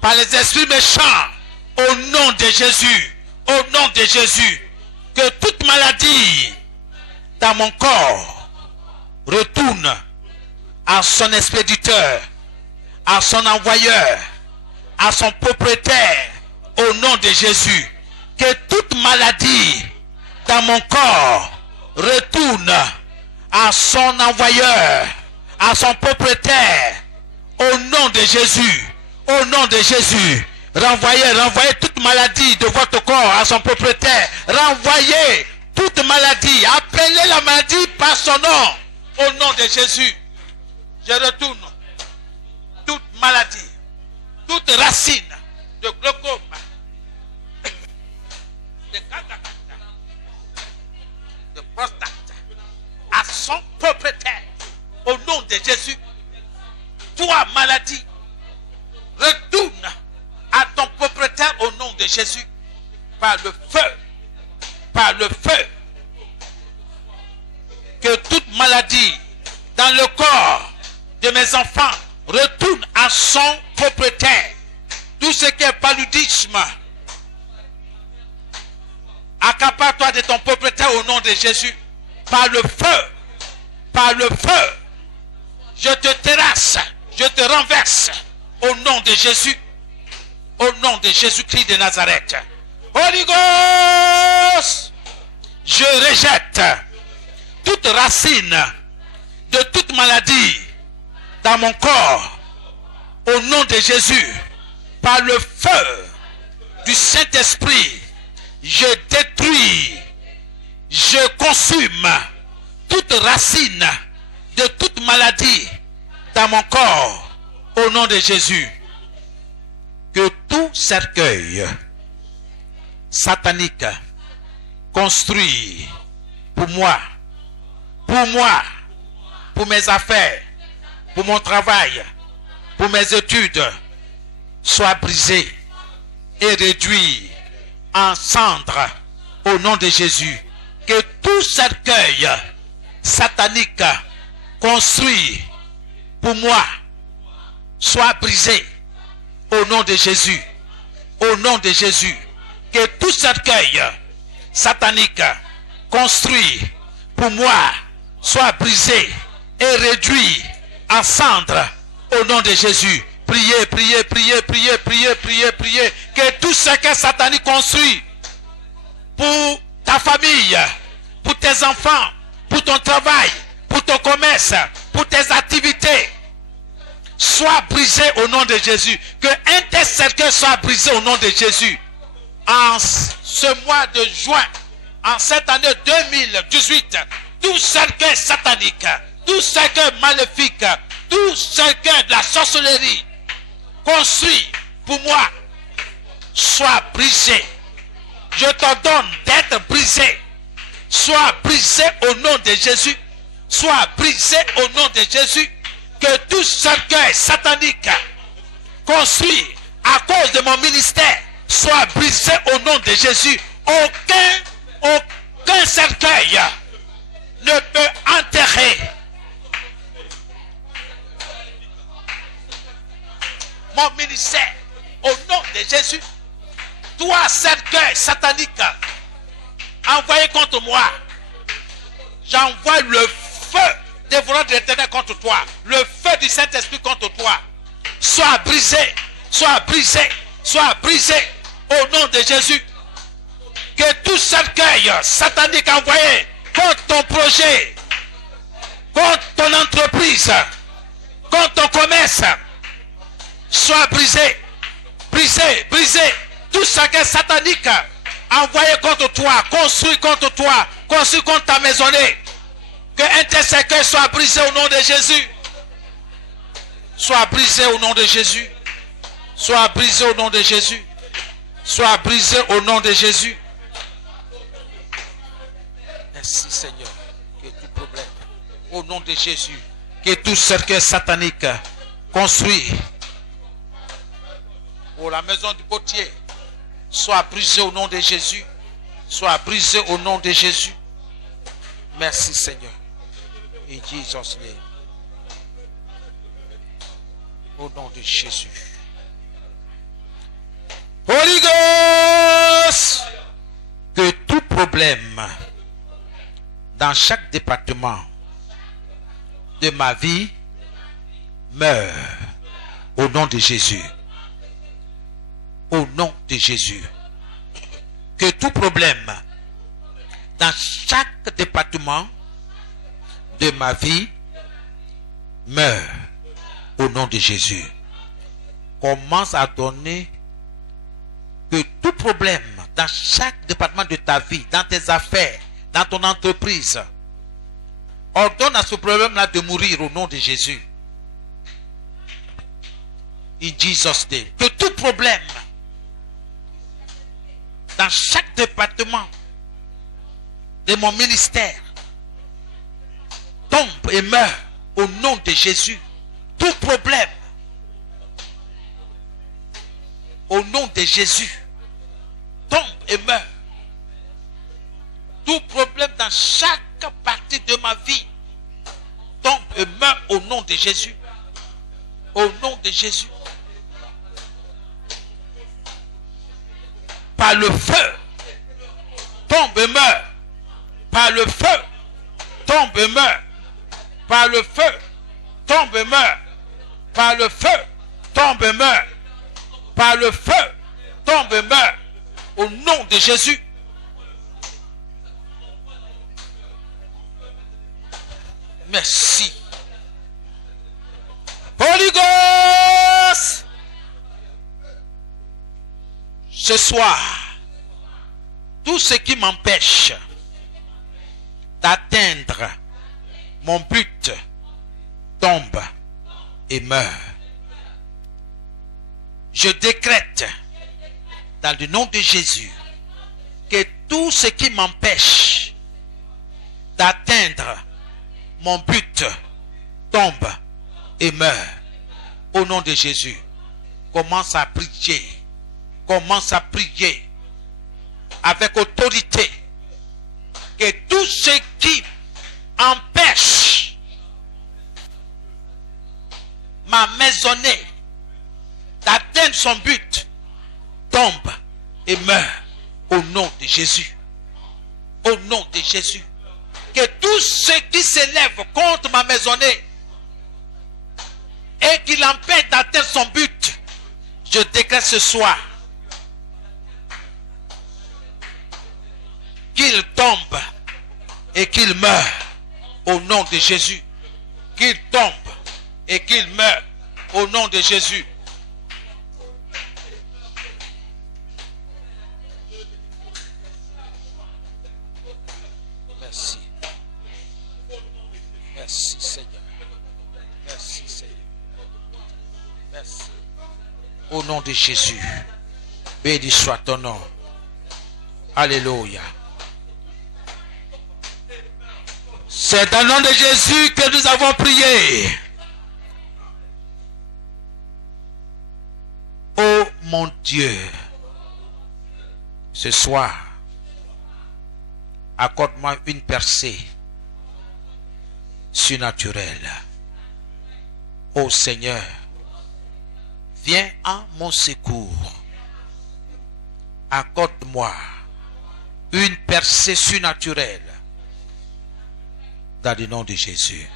par les esprits méchants, au nom de Jésus, au nom de Jésus, que toute maladie dans mon corps retourne à son expéditeur, à son envoyeur, à son propriétaire, au nom de Jésus. Que toute maladie dans mon corps retourne à son envoyeur, à son propriétaire, au nom de Jésus, au nom de Jésus. Renvoyez toute maladie de votre corps à son propriétaire. Renvoyez toute maladie. Appelez la maladie par son nom, au nom de Jésus. Je retourne toute maladie, toute racine de glaucome, de cataracte, de prostate, à son propriétaire, au nom de Jésus. Toi, maladie, retourne à ton propriétaire au nom de Jésus, par le feu, par le feu. Que toute maladie dans le corps de mes enfants retourne à son propriétaire. Tout ce qui est paludisme, accapare-toi de ton propriétaire au nom de Jésus, par le feu, par le feu. Je te terrasse, je te renverse au nom de Jésus, au nom de Jésus-Christ de Nazareth. Holy Ghost, je rejette toute racine de toute maladie dans mon corps, au nom de Jésus, par le feu du Saint-Esprit. Je détruis, je consume toute racine de toute maladie dans mon corps, au nom de Jésus. Que tout cercueil satanique construit pour moi, pour mes affaires, pour mon travail, pour mes études, soit brisé et réduit en cendres au nom de Jésus. Que tout cercueil satanique construit pour moi soit brisé au nom de Jésus. Au nom de Jésus. Que tout cercueil satanique construit pour moi soit brisé et réduit en cendres au nom de Jésus. Priez, priez, priez, priez, priez, priez, priez. Que tout ce que Satan construit pour ta famille, pour tes enfants, pour ton travail, pour ton commerce, pour tes activités, soit brisé au nom de Jésus. Que un tes cercueils soit brisé au nom de Jésus. En ce mois de juin, en cette année 2018, tout cercueil satanique, tout cercueil maléfique, tout cercueil de la sorcellerie construit pour moi soit brisé. Je t'ordonne d'être brisé. Sois brisé au nom de Jésus. Sois brisé au nom de Jésus. Que tout cercueil satanique construit à cause de mon ministère soit brisé au nom de Jésus. Aucun cercueil ne peut enterrer mon ministère au nom de Jésus. Toi, cercueil satanique envoyé contre moi, j'envoie le feu dévorant de l'Éternel contre toi, le feu du Saint-Esprit contre toi. Sois brisé, sois brisé, sois brisé au nom de Jésus. Que tout cercueil satanique envoyé contre ton projet, contre ton entreprise, contre ton commerce, soit brisé, brisé, brisé. Tout cercueil satanique envoyé contre toi, construit contre toi, construit contre ta maisonnée. Que un tel cercueil soit brisé au nom de Jésus. Soit brisé au nom de Jésus. Sois brisé au nom de Jésus. Sois brisé au nom de Jésus. Merci Seigneur. Que tout problème, au nom de Jésus, que tout cercueil satanique construit pour la maison du potier soit brisé au nom de Jésus. Soit brisé au nom de Jésus. Merci Seigneur. In Jesus' name. Au nom de Jésus. Holy Ghost. Que tout problème dans chaque département de ma vie meurt au nom de Jésus. Au nom de Jésus. Que tout problème dans chaque département de ma vie meurt au nom de Jésus. Commence à donner que tout problème dans chaque département de ta vie, dans tes affaires, dans ton entreprise, ordonne à ce problème-là de mourir au nom de Jésus. In Jesus' name. Que tout problème dans chaque département de mon ministère tombe et meurt au nom de Jésus. Tout problème au nom de Jésus tombe et meurt. Tout problème dans chaque partie de ma vie tombe et meurt au nom de Jésus. Au nom de Jésus. Par le feu, tombe et meurt. Par le feu, tombe et meurt. Par le feu, tombe et meurt. Par le feu, tombe et meurt. Par le feu, tombe et meurt. Au nom de Jésus. Merci. Holy Ghost. Ce soir, tout ce qui m'empêche d'atteindre mon but tombe et meurt. Je décrète dans le nom de Jésus que tout ce qui m'empêche d'atteindre mon but tombe et meurt. Au nom de Jésus, commence à prier. Commence à prier avec autorité que tout ce qui empêche ma maisonnée d'atteindre son but tombe et meurt au nom de Jésus. Au nom de Jésus. Que tout ce qui s'élève contre ma maisonnée et qui l'empêche d'atteindre son but, je décrète ce soir qu'il tombe et qu'il meurt au nom de Jésus. Qu'il tombe et qu'il meurt au nom de Jésus. Merci. Merci Seigneur. Merci Seigneur. Merci. Au nom de Jésus. Béni soit ton nom. Alléluia. C'est dans le nom de Jésus que nous avons prié. Oh mon Dieu, ce soir, accorde-moi une percée surnaturelle. Oh Seigneur, viens en mon secours. Accorde-moi une percée surnaturelle. Dans le nom de Jésus.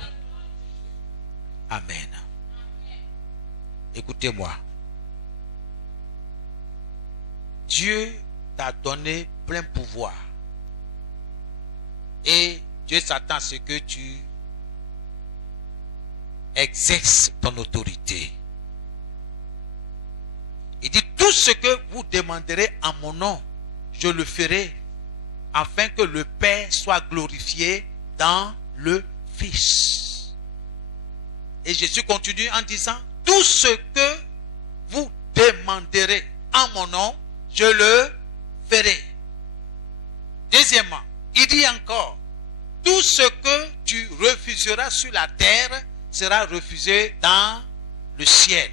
Amen. Écoutez-moi. Dieu t'a donné plein pouvoir. Et Dieu s'attend à ce que tu exerces ton autorité. Il dit, tout ce que vous demanderez en mon nom, je le ferai, afin que le Père soit glorifié dans le Fils. Et Jésus continue en disant, tout ce que vous demanderez en mon nom, je le ferai. Deuxièmement, il dit encore, tout ce que tu refuseras sur la terre sera refusé dans le ciel.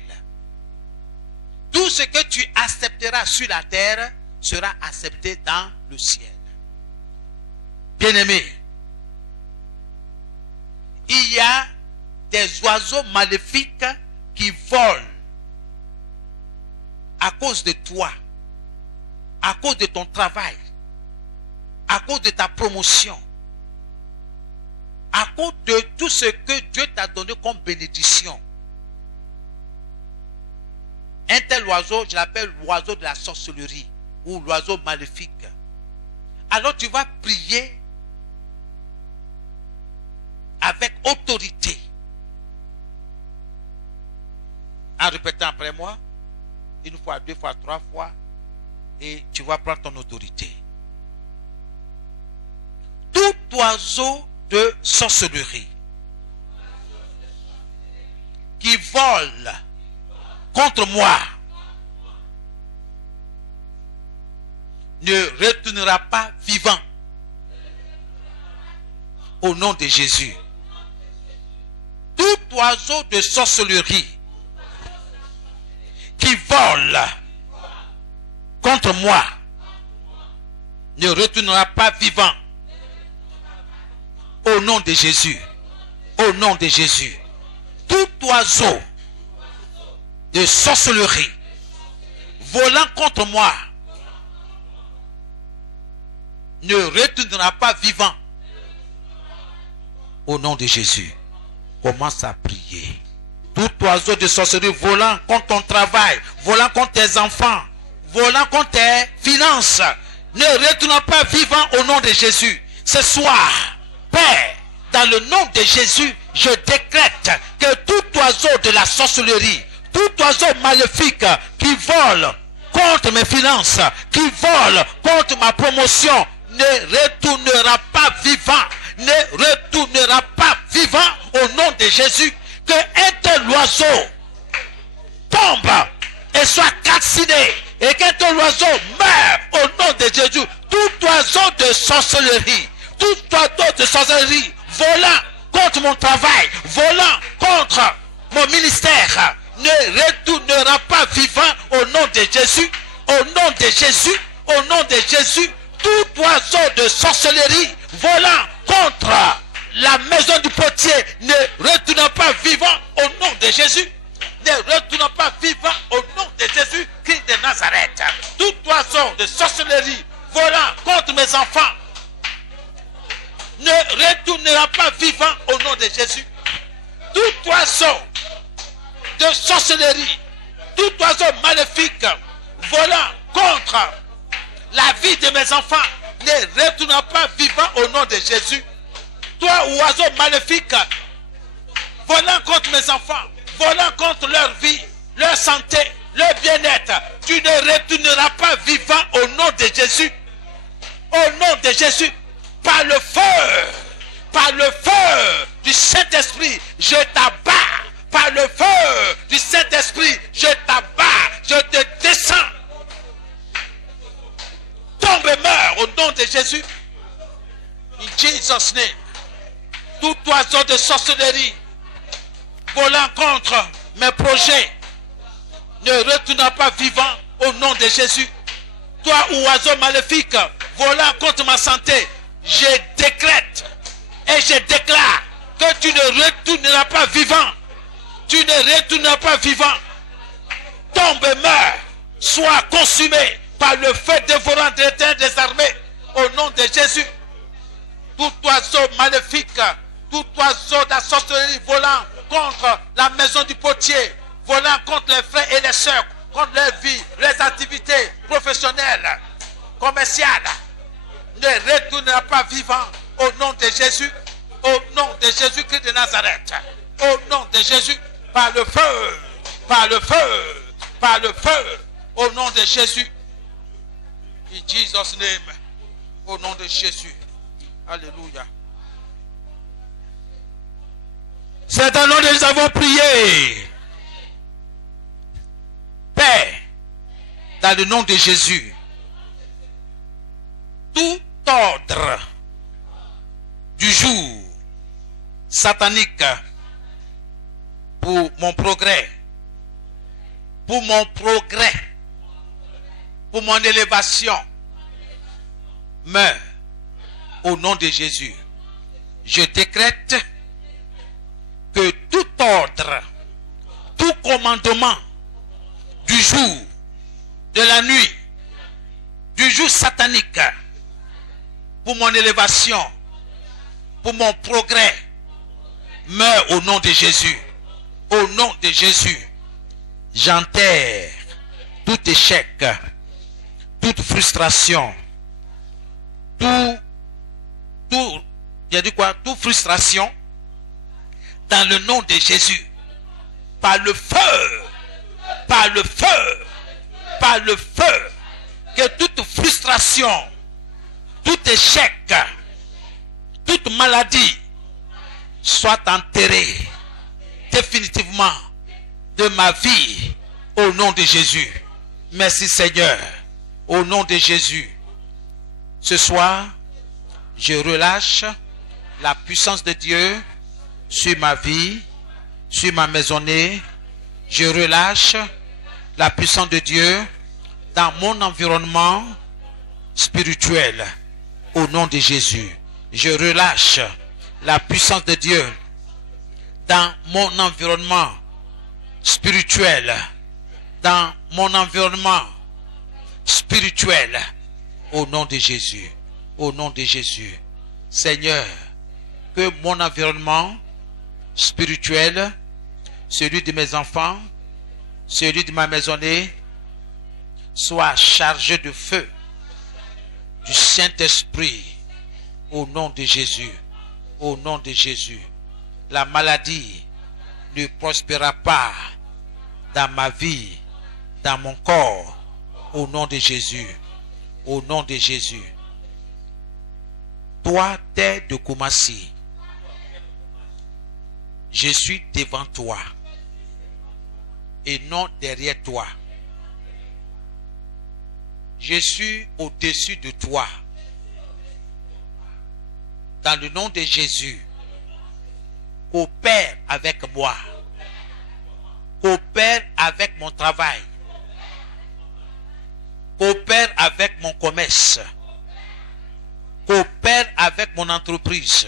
Tout ce que tu accepteras sur la terre sera accepté dans le ciel. Bien-aimés, il y a des oiseaux maléfiques qui volent à cause de toi, à cause de ton travail, à cause de ta promotion, à cause de tout ce que Dieu t'a donné comme bénédiction. Un tel oiseau, je l'appelle l'oiseau de la sorcellerie ou l'oiseau maléfique. Alors tu vas prier avec autorité. En répétant après moi, une fois, deux fois, trois fois, et tu vas prendre ton autorité. Tout oiseau de sorcellerie qui vole contre moi ne retournera pas vivant au nom de Jésus. Tout oiseau de sorcellerie qui vole contre moi ne retournera pas vivant au nom de Jésus. Au nom de Jésus. Tout oiseau de sorcellerie volant contre moi ne retournera pas vivant au nom de Jésus. Commence à prier. Tout oiseau de sorcellerie volant contre ton travail, volant contre tes enfants, volant contre tes finances, ne retournera pas vivant au nom de Jésus. Ce soir, Père, dans le nom de Jésus, je décrète que tout oiseau de la sorcellerie, tout oiseau maléfique qui vole contre mes finances, qui vole contre ma promotion, ne retournera pas vivant, ne retournera pas vivant au nom de Jésus. Que un tel oiseau tombe et soit calciné, et qu'un tel oiseau meurt au nom de Jésus. Tout oiseau de sorcellerie, tout oiseau de sorcellerie volant contre mon travail, volant contre mon ministère, ne retournera pas vivant au nom de Jésus. Au nom de Jésus, au nom de Jésus, tout oiseau de sorcellerie volant contre la maison du potier ne retournera pas vivant au nom de Jésus. Ne retournera pas vivant au nom de Jésus Christ de Nazareth. Tout oiseau de sorcellerie volant contre mes enfants ne retournera pas vivant au nom de Jésus. Tout oiseau de sorcellerie, tout oiseau maléfique volant contre la vie de mes enfants ne retournera pas vivant au nom de Jésus. Toi, oiseau maléfique, volant contre mes enfants, volant contre leur vie, leur santé, leur bien-être, tu ne retourneras pas vivant au nom de Jésus. Au nom de Jésus, par le feu du Saint-Esprit, je t'abats. Par le feu du Saint-Esprit, je t'abats, je te descends. Tombe et meurs au nom de Jésus. In Jesus' name. Tout oiseau de sorcellerie volant contre mes projets ne retournera pas vivant au nom de Jésus. Toi, oiseau maléfique volant contre ma santé, je décrète et je déclare que tu ne retourneras pas vivant. Tu ne retourneras pas vivant. Tombe et meurs. Sois consumé par le feu dévorant de l'Éternel des armées au nom de Jésus. Tout oiseau maléfique, tout oiseau de la sorcellerie volant contre la maison du potier, volant contre les frères et les sœurs, contre leur vie, les activités professionnelles, commerciales, ne retournera pas vivant au nom de Jésus, au nom de Jésus-Christ de Nazareth, au nom de Jésus, par le feu, par le feu, par le feu, au nom de Jésus. In Jesus' name, au nom de Jésus. Alléluia. C'est dans le nom de nous avons prié. Père, dans le nom de Jésus, tout ordre du jour satanique pour mon progrès, pour mon élévation, meurt au nom de Jésus. Je décrète que tout ordre, tout commandement du jour, de la nuit, du jour satanique, pour mon élévation, pour mon progrès, meurt au nom de Jésus. Au nom de Jésus, j'enterre tout échec, toute frustration, toute frustration, dans le nom de Jésus, par le feu, par le feu, par le feu, que toute frustration, tout échec, toute maladie soit enterrée définitivement de ma vie au nom de Jésus. Merci Seigneur, au nom de Jésus. Ce soir, je relâche la puissance de Dieu sur ma vie, sur ma maisonnée. Je relâche la puissance de Dieu dans mon environnement spirituel au nom de Jésus. Je relâche la puissance de Dieu dans mon environnement spirituel, dans mon environnement spirituel au nom de Jésus. Au nom de Jésus. Seigneur, que mon environnement spirituel, celui de mes enfants, celui de ma maisonnée, soit chargé de feu du Saint-Esprit au nom de Jésus. Au nom de Jésus. La maladie ne prospérera pas dans ma vie, dans mon corps, au nom de Jésus. Au nom de Jésus. Toi, terre de Koumassi, je suis devant toi et non derrière toi. Je suis au-dessus de toi. Dans le nom de Jésus, coopère avec moi. Coopère avec mon travail. Coopère avec mon commerce. Coopère avec mon entreprise.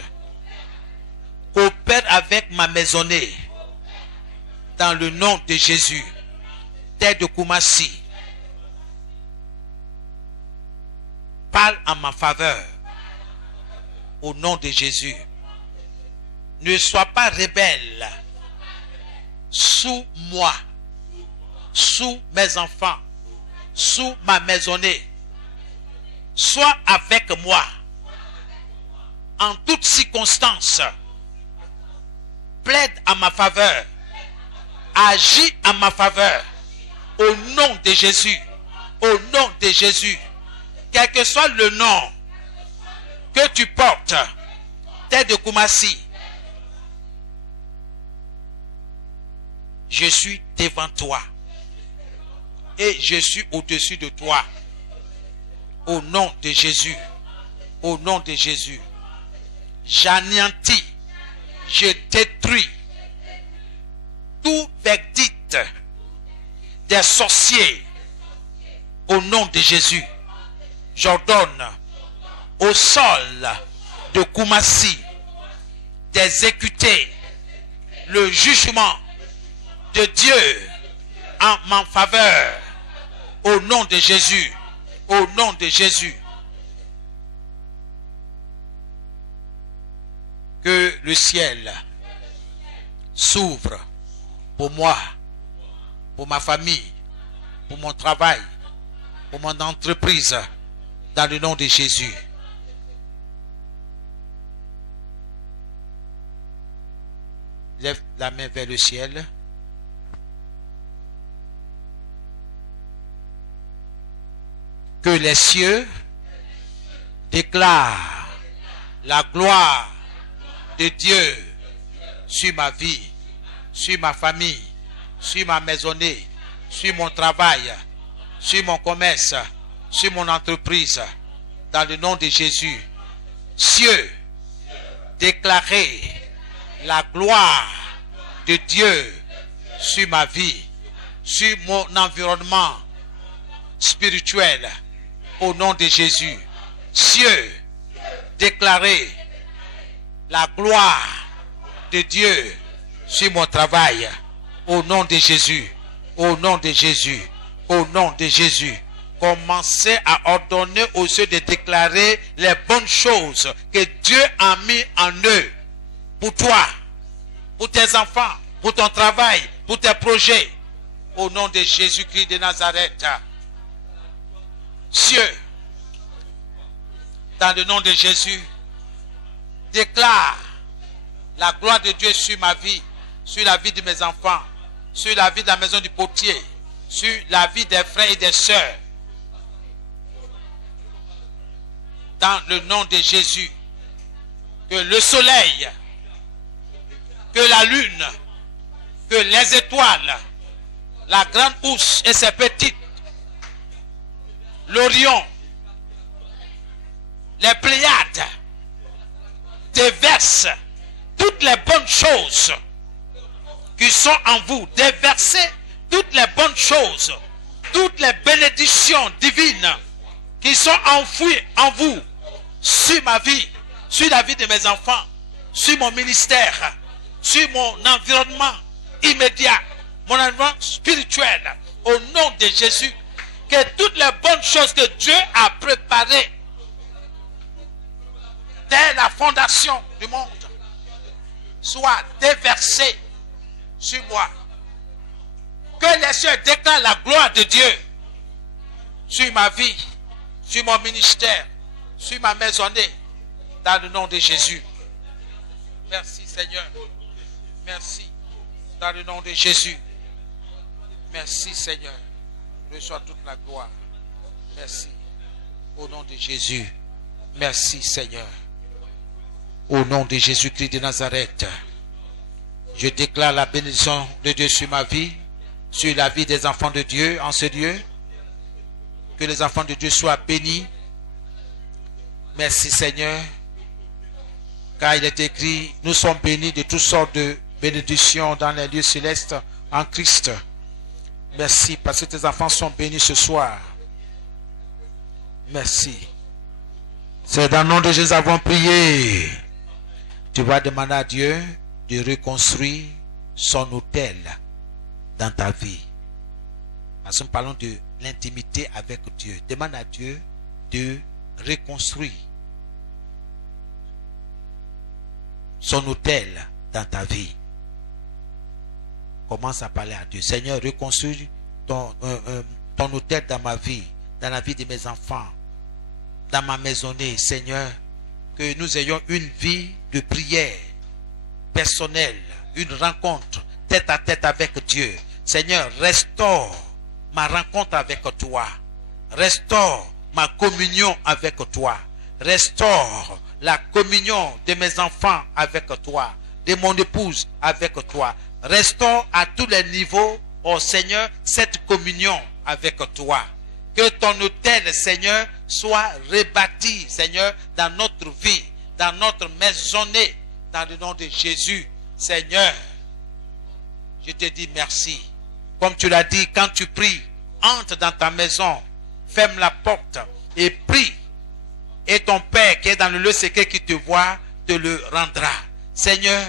Coopère avec ma maisonnée. Dans le nom de Jésus. Terre de Koumassi. Parle en ma faveur. Au nom de Jésus. Ne sois pas rebelle. Sous moi. Sous mes enfants. Sous ma maisonnée. Sois avec moi. En toutes circonstances, plaide à ma faveur, agis à ma faveur, au nom de Jésus, au nom de Jésus, quel que soit le nom que tu portes, terre de Koumassi, je suis devant toi et je suis au-dessus de toi, au nom de Jésus, au nom de Jésus. J'anéantis, je détruis tout verdict des sorciers au nom de Jésus. J'ordonne au sol de Koumassi d'exécuter le jugement de Dieu en ma faveur au nom de Jésus, au nom de Jésus. Que le ciel s'ouvre pour moi, pour ma famille, pour mon travail, pour mon entreprise, dans le nom de Jésus. Lève la main vers le ciel. Que les cieux déclarent la gloire de Dieu sur ma vie, sur ma famille, sur ma maisonnée, sur mon travail, sur mon commerce, sur mon entreprise, dans le nom de Jésus. Cieux, déclarez la gloire de Dieu sur ma vie, sur mon environnement spirituel, au nom de Jésus. Cieux, déclarez la gloire de Dieu sur mon travail, au nom de Jésus, au nom de Jésus, au nom de Jésus. Commencez à ordonner aux cieux de déclarer les bonnes choses que Dieu a mis en eux pour toi, pour tes enfants, pour ton travail, pour tes projets, au nom de Jésus-Christ de Nazareth. Cieux, dans le nom de Jésus, déclare la gloire de Dieu sur ma vie, sur la vie de mes enfants, sur la vie de la maison du potier, sur la vie des frères et des sœurs. Dans le nom de Jésus, que le soleil, que la lune, que les étoiles, la grande ours et ses petites, l'Orion, les Pléiades, déversent toutes les bonnes choses qui sont en vous. Déversez toutes les bonnes choses, toutes les bénédictions divines qui sont enfouies en vous, sur ma vie, sur la vie de mes enfants, sur mon ministère, sur mon environnement immédiat, mon environnement spirituel, au nom de Jésus. Que toutes les bonnes choses que Dieu a préparées dès la fondation du monde soient déversées sur moi. Que les cieux déclarent la gloire de Dieu sur ma vie, sur mon ministère, sur ma maisonnée, dans le nom de Jésus. Merci Seigneur. Merci dans le nom de Jésus. Merci Seigneur. Reçois toute la gloire. Merci. Au nom de Jésus. Merci Seigneur. Au nom de Jésus-Christ de Nazareth. Je déclare la bénédiction de Dieu sur ma vie, sur la vie des enfants de Dieu en ce lieu. Que les enfants de Dieu soient bénis. Merci Seigneur. Car il est écrit, nous sommes bénis de toutes sortes de bénédictions dans les lieux célestes en Christ. Merci parce que tes enfants sont bénis ce soir. Merci. C'est dans le nom de Jésus que nous avons prié. Tu vas demander à Dieu de reconstruire son autel dans ta vie. Parce que nous parlons de l'intimité avec Dieu. Demande à Dieu de reconstruire son autel dans ta vie. Commence à parler à Dieu. Seigneur, reconstruis ton autel dans ma vie, dans la vie de mes enfants, dans ma maisonnée. Seigneur, que nous ayons une vie de prière personnelle, une rencontre tête à tête avec Dieu. Seigneur, restaure ma rencontre avec toi. Restaure ma communion avec toi. Restaure la communion de mes enfants avec toi, de mon épouse avec toi. Restaure à tous les niveaux, oh Seigneur, cette communion avec toi. Que ton autel, Seigneur, soit rebâti, Seigneur, dans notre vie, dans notre maisonnée, dans le nom de Jésus. Seigneur, je te dis merci. Comme tu l'as dit, quand tu pries, entre dans ta maison, ferme la porte et prie. Et ton Père qui est dans le lieu secret qui te voit, te le rendra. Seigneur,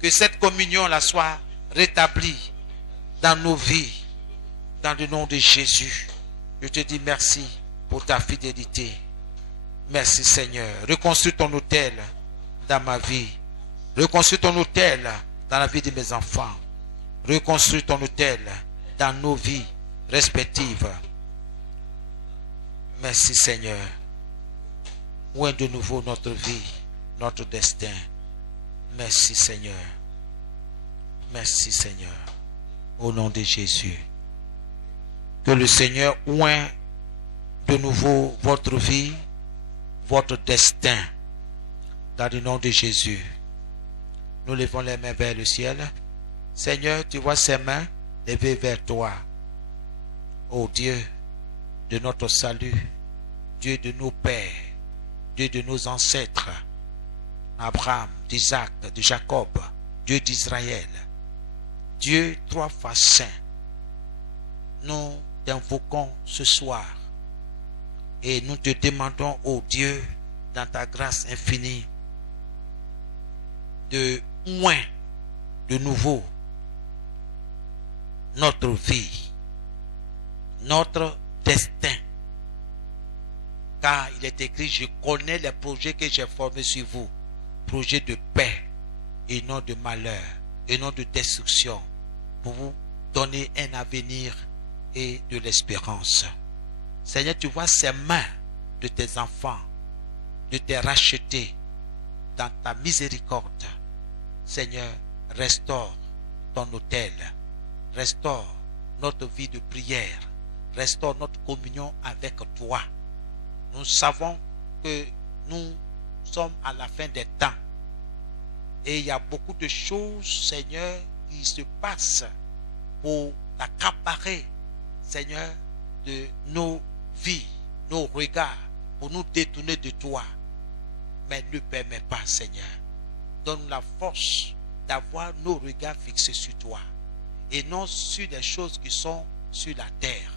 que cette communion-là soit rétablie dans nos vies, dans le nom de Jésus. Je te dis merci pour ta fidélité. Merci Seigneur. Reconstruis ton autel dans ma vie. Reconstruis ton autel dans la vie de mes enfants. Reconstruis ton autel dans nos vies respectives. Merci Seigneur. Ouvre de nouveau notre vie, notre destin. Merci Seigneur. Merci Seigneur. Au nom de Jésus. Que le Seigneur ouvre de nouveau votre vie, votre destin. Dans le nom de Jésus. Nous levons les mains vers le ciel. Seigneur, tu vois ces mains levées vers toi. Oh Dieu, de notre salut, Dieu de nos pères, Dieu de nos ancêtres, Abraham, d'Isaac, de Jacob, Dieu d'Israël, Dieu trois fois saint, nous t'invoquons ce soir et nous te demandons, ô Dieu, dans ta grâce infinie, de moins de nouveau notre vie, notre destin. Car il est écrit, je connais les projets que j'ai formés sur vous, projets de paix et non de malheur et non de destruction, pour vous donner un avenir et de l'espérance. Seigneur, tu vois ces mains de tes enfants, de tes rachetés, dans ta miséricorde. Seigneur, restaure ton autel, restaure notre vie de prière, restaure notre communion avec toi. Nous savons que nous sommes à la fin des temps et il y a beaucoup de choses, Seigneur, qui se passent pour accaparer, Seigneur, de nos vies, nos regards, pour nous détourner de toi. Mais ne permets pas, Seigneur. Donne-nous la force d'avoir nos regards fixés sur toi et non sur des choses qui sont sur la terre,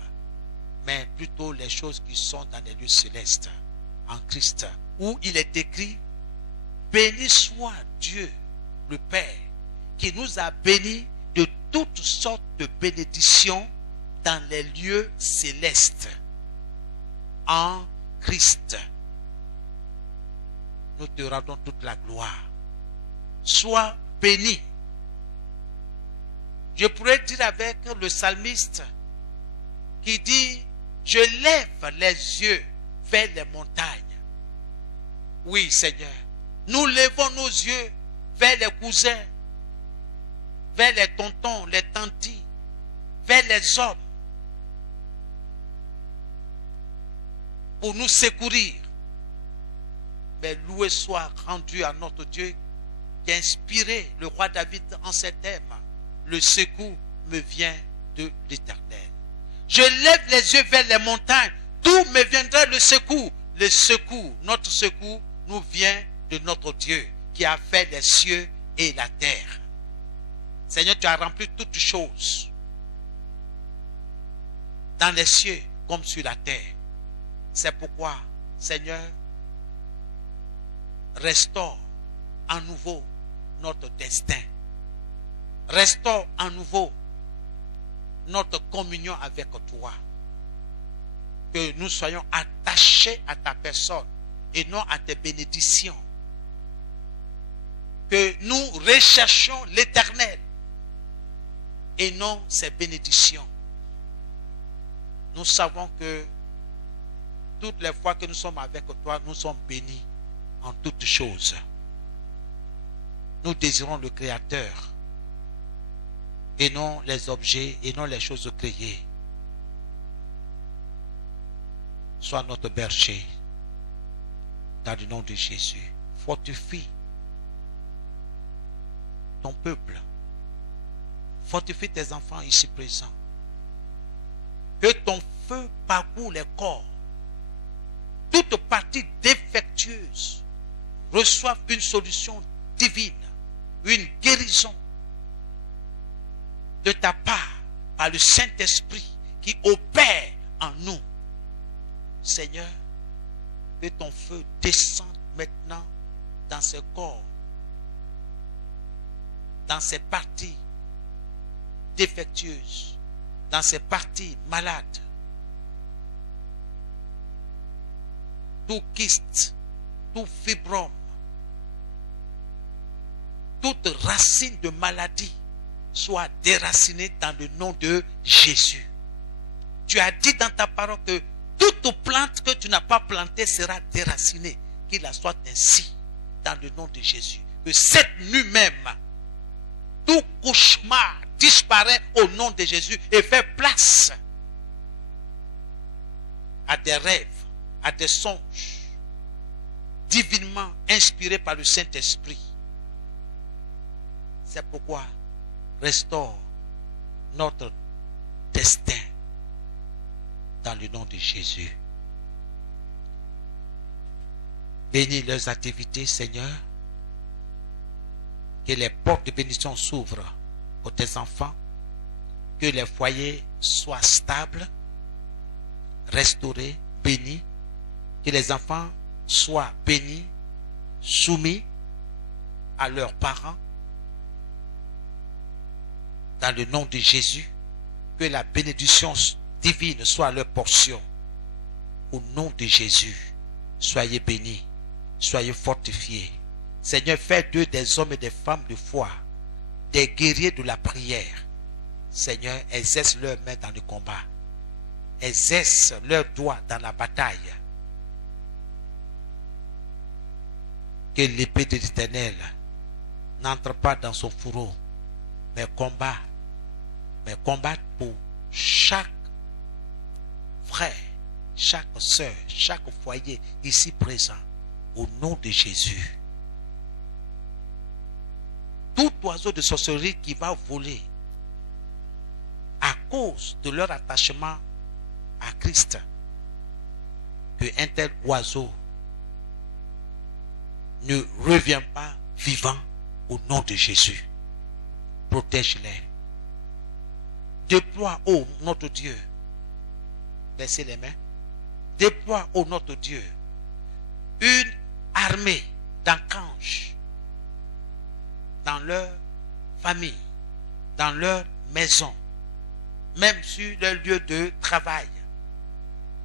mais plutôt les choses qui sont dans les lieux célestes, en Christ, où il est écrit, béni soit Dieu, le Père, qui nous a bénis de toutes sortes de bénédictions dans les lieux célestes, en Christ. Nous te rendons toute la gloire. Sois béni. Je pourrais dire avec le psalmiste qui dit, je lève les yeux vers les montagnes. Oui, Seigneur, nous levons nos yeux vers les cousins, vers les tontons, les tantis, vers les hommes, pour nous secourir. Mais loué soit rendu à notre Dieu qui a inspiré le roi David en ces termes. Le secours me vient de l'Éternel. Je lève les yeux vers les montagnes. D'où me viendra le secours? Le secours, notre secours, nous vient de notre Dieu qui a fait les cieux et la terre. Seigneur, tu as rempli toutes choses dans les cieux comme sur la terre. C'est pourquoi, Seigneur, restaure à nouveau notre destin. Restaure à nouveau notre communion avec toi. Que nous soyons attachés à ta personne et non à tes bénédictions. Que nous recherchions l'Éternel et non ses bénédictions. Nous savons que toutes les fois que nous sommes avec toi, nous sommes bénis en toutes choses. Nous désirons le Créateur et non les objets et non les choses créées. Sois notre berger dans le nom de Jésus. Fortifie ton peuple. Fortifie tes enfants ici présents. Que ton feu parcourt les corps. Toute partie défectueuse reçoive une solution divine, une guérison de ta part par le Saint-Esprit qui opère en nous. Seigneur, que ton feu descende maintenant dans ce corps, dans ces parties défectueuses, dans ces parties malades. Tout kyste, tout fibrome, toute racine de maladie soit déracinée dans le nom de Jésus. Tu as dit dans ta parole que toute plante que tu n'as pas plantée sera déracinée. Qu'il en soit ainsi dans le nom de Jésus. Que cette nuit même, tout cauchemar disparaît au nom de Jésus et fait place à des rêves, à des songes divinement inspirés par le Saint-Esprit. C'est pourquoi restaure notre destin dans le nom de Jésus. Bénis leurs activités, Seigneur. Que les portes de bénédiction s'ouvrent pour tes enfants. Que les foyers soient stables, restaurés, bénis. Que les enfants soient bénis, soumis à leurs parents. Dans le nom de Jésus, que la bénédiction divine soit leur portion. Au nom de Jésus, soyez bénis, soyez fortifiés. Seigneur, fais d'eux des hommes et des femmes de foi, des guerriers de la prière. Seigneur, exerce leurs mains dans le combat. Exerce leurs doigts dans la bataille. Que l'épée de l'Éternel n'entre pas dans son fourreau, mais combat pour chaque frère, chaque soeur, chaque foyer ici présent, au nom de Jésus. Tout oiseau de sorcellerie qui va voler à cause de leur attachement à Christ, que un tel oiseau ne revient pas vivant au nom de Jésus. Protège-les. Déploie, ô notre Dieu, baissez les mains, déploie, ô notre Dieu, une armée d'archanges dans leur famille, dans leur maison, même sur leur lieu de travail,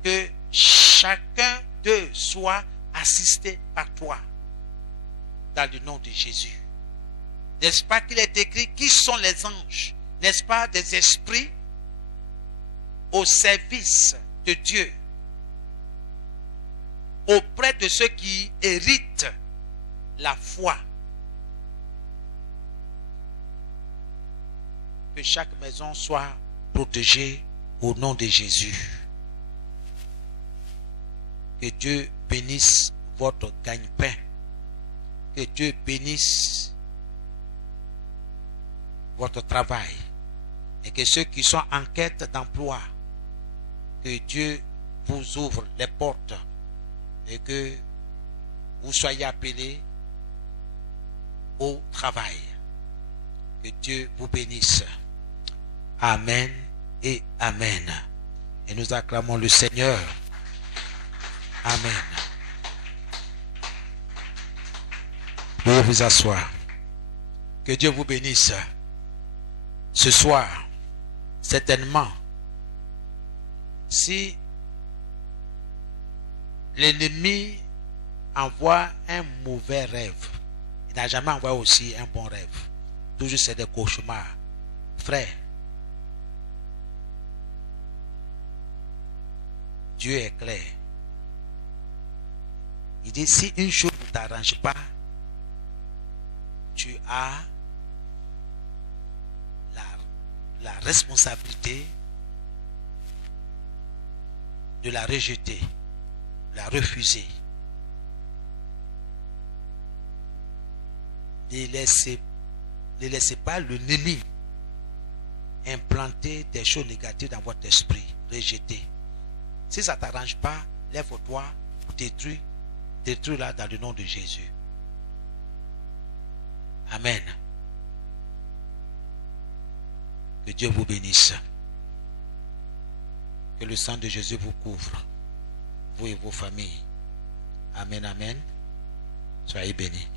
que chacun d'eux soit assisté par toi, dans le nom de Jésus. N'est-ce pas qu'il est écrit, qui sont les anges? N'est-ce pas des esprits au service de Dieu, auprès de ceux qui héritent la foi? Que chaque maison soit protégée au nom de Jésus. Que Dieu bénisse votre gagne-pain. Que Dieu bénisse votre travail. Et que ceux qui sont en quête d'emploi, que Dieu vous ouvre les portes et que vous soyez appelés au travail. Que Dieu vous bénisse. Amen et Amen. Et nous acclamons le Seigneur. Amen. Veuillez vous asseoir. Que Dieu vous bénisse. Ce soir, certainement, si l'ennemi envoie un mauvais rêve, il n'a jamais envoyé aussi un bon rêve. Toujours c'est des cauchemars. Frère, Dieu est clair. Il dit, si une chose ne t'arrange pas, tu as la responsabilité de la rejeter, la refuser. Ne laissez pas l'ennemi implanter des choses négatives dans votre esprit. Rejetez. Si ça ne t'arrange pas, lève-toi, détruis-la dans le nom de Jésus. Amen. Que Dieu vous bénisse. Que le sang de Jésus vous couvre, vous et vos familles. Amen, amen. Soyez bénis.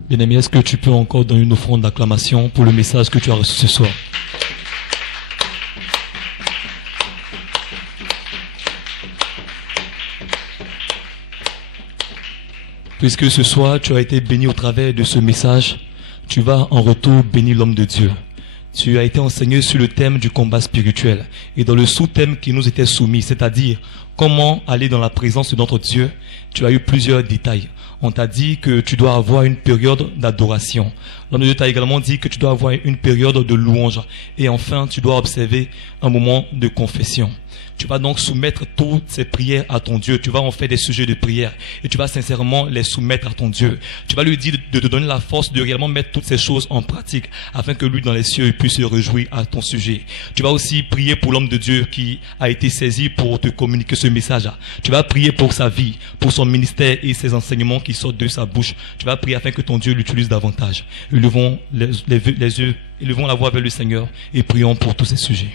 Bien-aimé, est-ce que tu peux encore donner une offrande d'acclamation pour le message que tu as reçu ce soir? Puisque ce soir, tu as été béni au travers de ce message, tu vas en retour bénir l'homme de Dieu. Tu as été enseigné sur le thème du combat spirituel et dans le sous-thème qui nous était soumis, c'est-à-dire comment aller dans la présence de notre Dieu, tu as eu plusieurs détails. On t'a dit que tu dois avoir une période d'adoration. L'homme de Dieu t'a également dit que tu dois avoir une période de louange. Et enfin, tu dois observer un moment de confession. Tu vas donc soumettre toutes ces prières à ton Dieu. Tu vas en faire des sujets de prière. Et tu vas sincèrement les soumettre à ton Dieu. Tu vas lui dire de te donner la force de réellement mettre toutes ces choses en pratique, afin que lui, dans les cieux, puisse se réjouir à ton sujet. Tu vas aussi prier pour l'homme de Dieu qui a été saisi pour te communiquer ce message. Tu vas prier pour sa vie, pour son ministère et ses enseignements qui sortent de sa bouche. Tu vas prier afin que ton Dieu l'utilise davantage. Élevons les yeux, élevons la voix vers le Seigneur et prions pour tous ces sujets.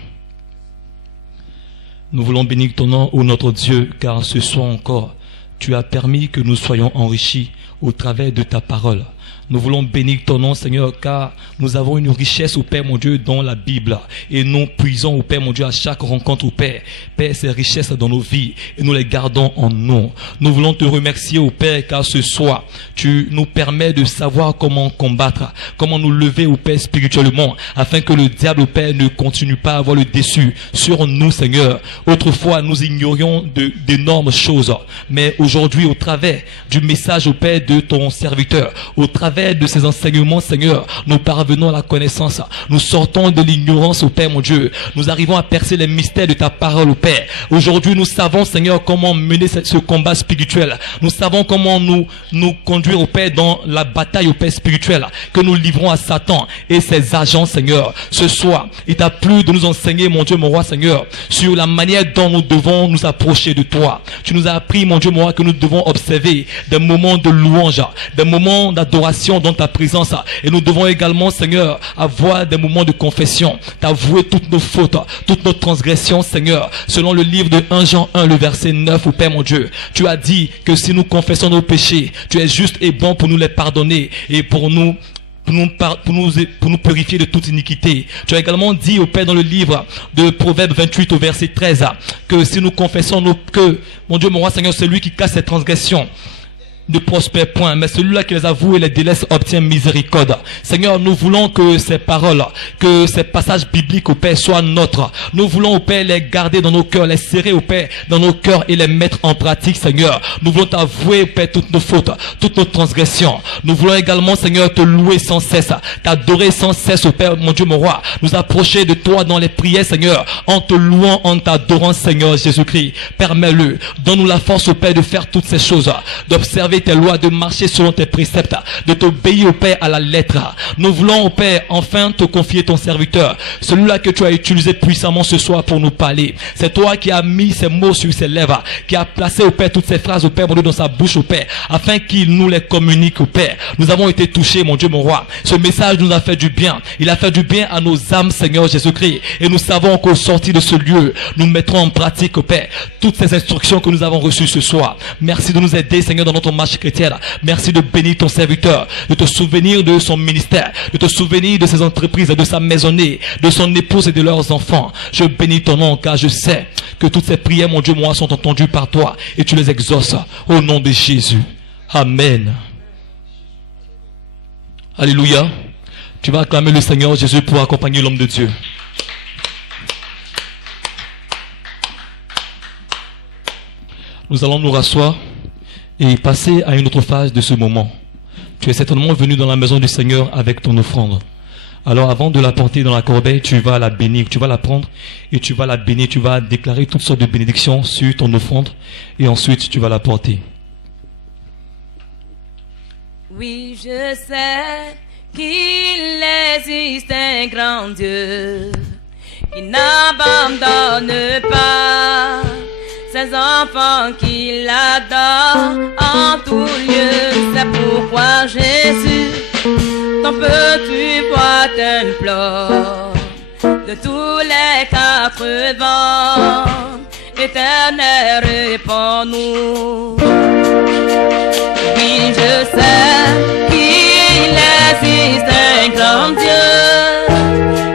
Nous voulons bénir ton nom, ô notre Dieu, car ce soir encore, tu as permis que nous soyons enrichis au travers de ta parole. Nous voulons bénir ton nom, Seigneur, car nous avons une richesse, au Père, mon Dieu, dans la Bible. Et nous puisons, au Père, mon Dieu, à chaque rencontre, au Père, Père, ces richesses dans nos vies, et nous les gardons en nous. Nous voulons te remercier, au Père, car ce soir, tu nous permets de savoir comment combattre, comment nous lever, au Père, spirituellement, afin que le diable, au Père, ne continue pas à avoir le dessus sur nous, Seigneur. Autrefois, nous ignorions d'énormes choses, mais aujourd'hui, au travers du message, au Père, de ton serviteur, au travers de ces enseignements, Seigneur, nous parvenons à la connaissance. Nous sortons de l'ignorance, au Père, mon Dieu. Nous arrivons à percer les mystères de ta parole, au Père. Aujourd'hui, nous savons, Seigneur, comment mener ce combat spirituel. Nous savons comment nous conduire, au Père, dans la bataille, au Père, spirituelle que nous livrons à Satan et ses agents, Seigneur. Ce soir, il t'a plu de nous enseigner, mon Dieu, mon roi, Seigneur, sur la manière dont nous devons nous approcher de toi. Tu nous as appris, mon Dieu, mon roi, que nous devons observer des moments de louange, des moments d'adoration dans ta présence, et nous devons également, Seigneur, avoir des moments de confession, t'avouer toutes nos fautes, toutes nos transgressions, Seigneur, selon le livre de 1 Jean 1, le verset 9, au Père, mon Dieu. Tu as dit que si nous confessons nos péchés, tu es juste et bon pour nous les pardonner et pour nous purifier de toute iniquité. Tu as également dit, au Père, dans le livre de Proverbes 28 au verset 13, que si nous confessons que, mon Dieu, mon roi, Seigneur, celui qui casse ses transgressions ne prospère point, mais celui-là qui les avoue et les délaisse obtient miséricorde. Seigneur, nous voulons que ces paroles, que ces passages bibliques, au Père, soient nôtres. Nous voulons, au Père, les garder dans nos cœurs, les serrer, au Père, dans nos cœurs et les mettre en pratique, Seigneur. Nous voulons t'avouer, au Père, toutes nos fautes, toutes nos transgressions. Nous voulons également, Seigneur, te louer sans cesse, t'adorer sans cesse, au Père, mon Dieu, mon roi. Nous approcher de toi dans les prières, Seigneur, en te louant, en t'adorant, Seigneur Jésus-Christ. Permets-le. Donne-nous la force, au Père, de faire toutes ces choses, d'observer tes lois, de marcher selon tes préceptes, de t'obéir, au Père, à la lettre. Nous voulons, au Père, enfin te confier ton serviteur, celui-là que tu as utilisé puissamment ce soir pour nous parler. C'est toi qui as mis ces mots sur ses lèvres, qui a placé, au Père, toutes ces phrases, au Père, mon Dieu, dans sa bouche, au Père, afin qu'il nous les communique, au Père. Nous avons été touchés, mon Dieu, mon roi. Ce message nous a fait du bien. Il a fait du bien à nos âmes, Seigneur Jésus-Christ. Et nous savons qu'au sortir de ce lieu, nous mettrons en pratique, au Père, toutes ces instructions que nous avons reçues ce soir. Merci de nous aider, Seigneur, dans notre marche chrétienne. Merci de bénir ton serviteur, de te souvenir de son ministère, de te souvenir de ses entreprises, de sa maisonnée, de son épouse et de leurs enfants. Je bénis ton nom, car je sais que toutes ces prières, mon Dieu, moi, sont entendues par toi et tu les exauces au nom de Jésus. Amen. Alléluia. Tu vas acclamer le Seigneur Jésus pour accompagner l'homme de Dieu. Nous allons nous rasseoir et passer à une autre phase de ce moment. Tu es certainement venu dans la maison du Seigneur avec ton offrande. Alors avant de la porter dans la corbeille, tu vas la bénir, tu vas la prendre et tu vas la bénir, tu vas déclarer toutes sortes de bénédictions sur ton offrande et ensuite tu vas la porter. Oui, je sais qu'il existe un grand Dieu qui n'abandonne pas ses enfants qu'il adore en tout lieu. C'est pourquoi Jésus, ton petit bois t'implore de tous les 4 vents. Éternel, réponds-nous. Oui, je sais qu'il existe un grand Dieu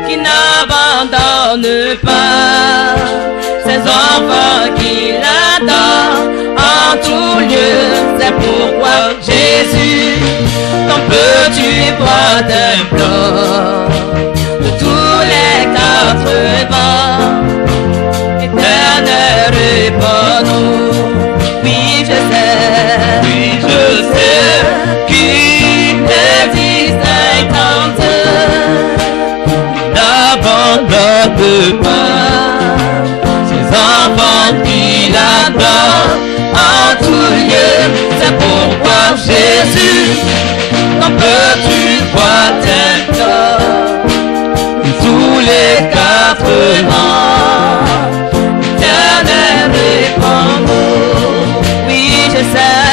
qui n'abandonne pas ses enfants qu'il adore en tout lieu. C'est pourquoi Jésus, ton petit bois t'implore de tous les 4 vents. Éternel, réponds-nous. demande pas. Ses enfants qui l'adorent en tout lieu, c'est pourquoi Jésus, quand peux-tu voir tel corps, tous les 4 ans, l'éternel répond, oui je sais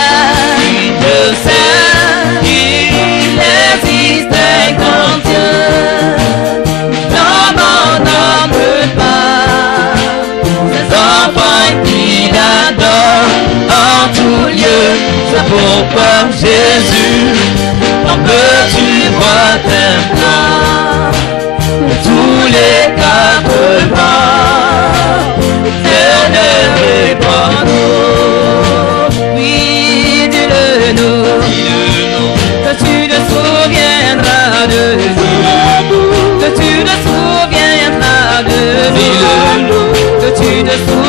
qu'il existe un grand Dieu, n'abandonne pas ses enfants qui l'adorent en tout lieu, c'est pourquoi Jésus, quand peux-tu voir tes plans, tous les 4 ans, l'éternel répond-nous, oui dis-le-nous, que tu te souviendras de nous, que tu te souviendras de nous, que tu te souviendras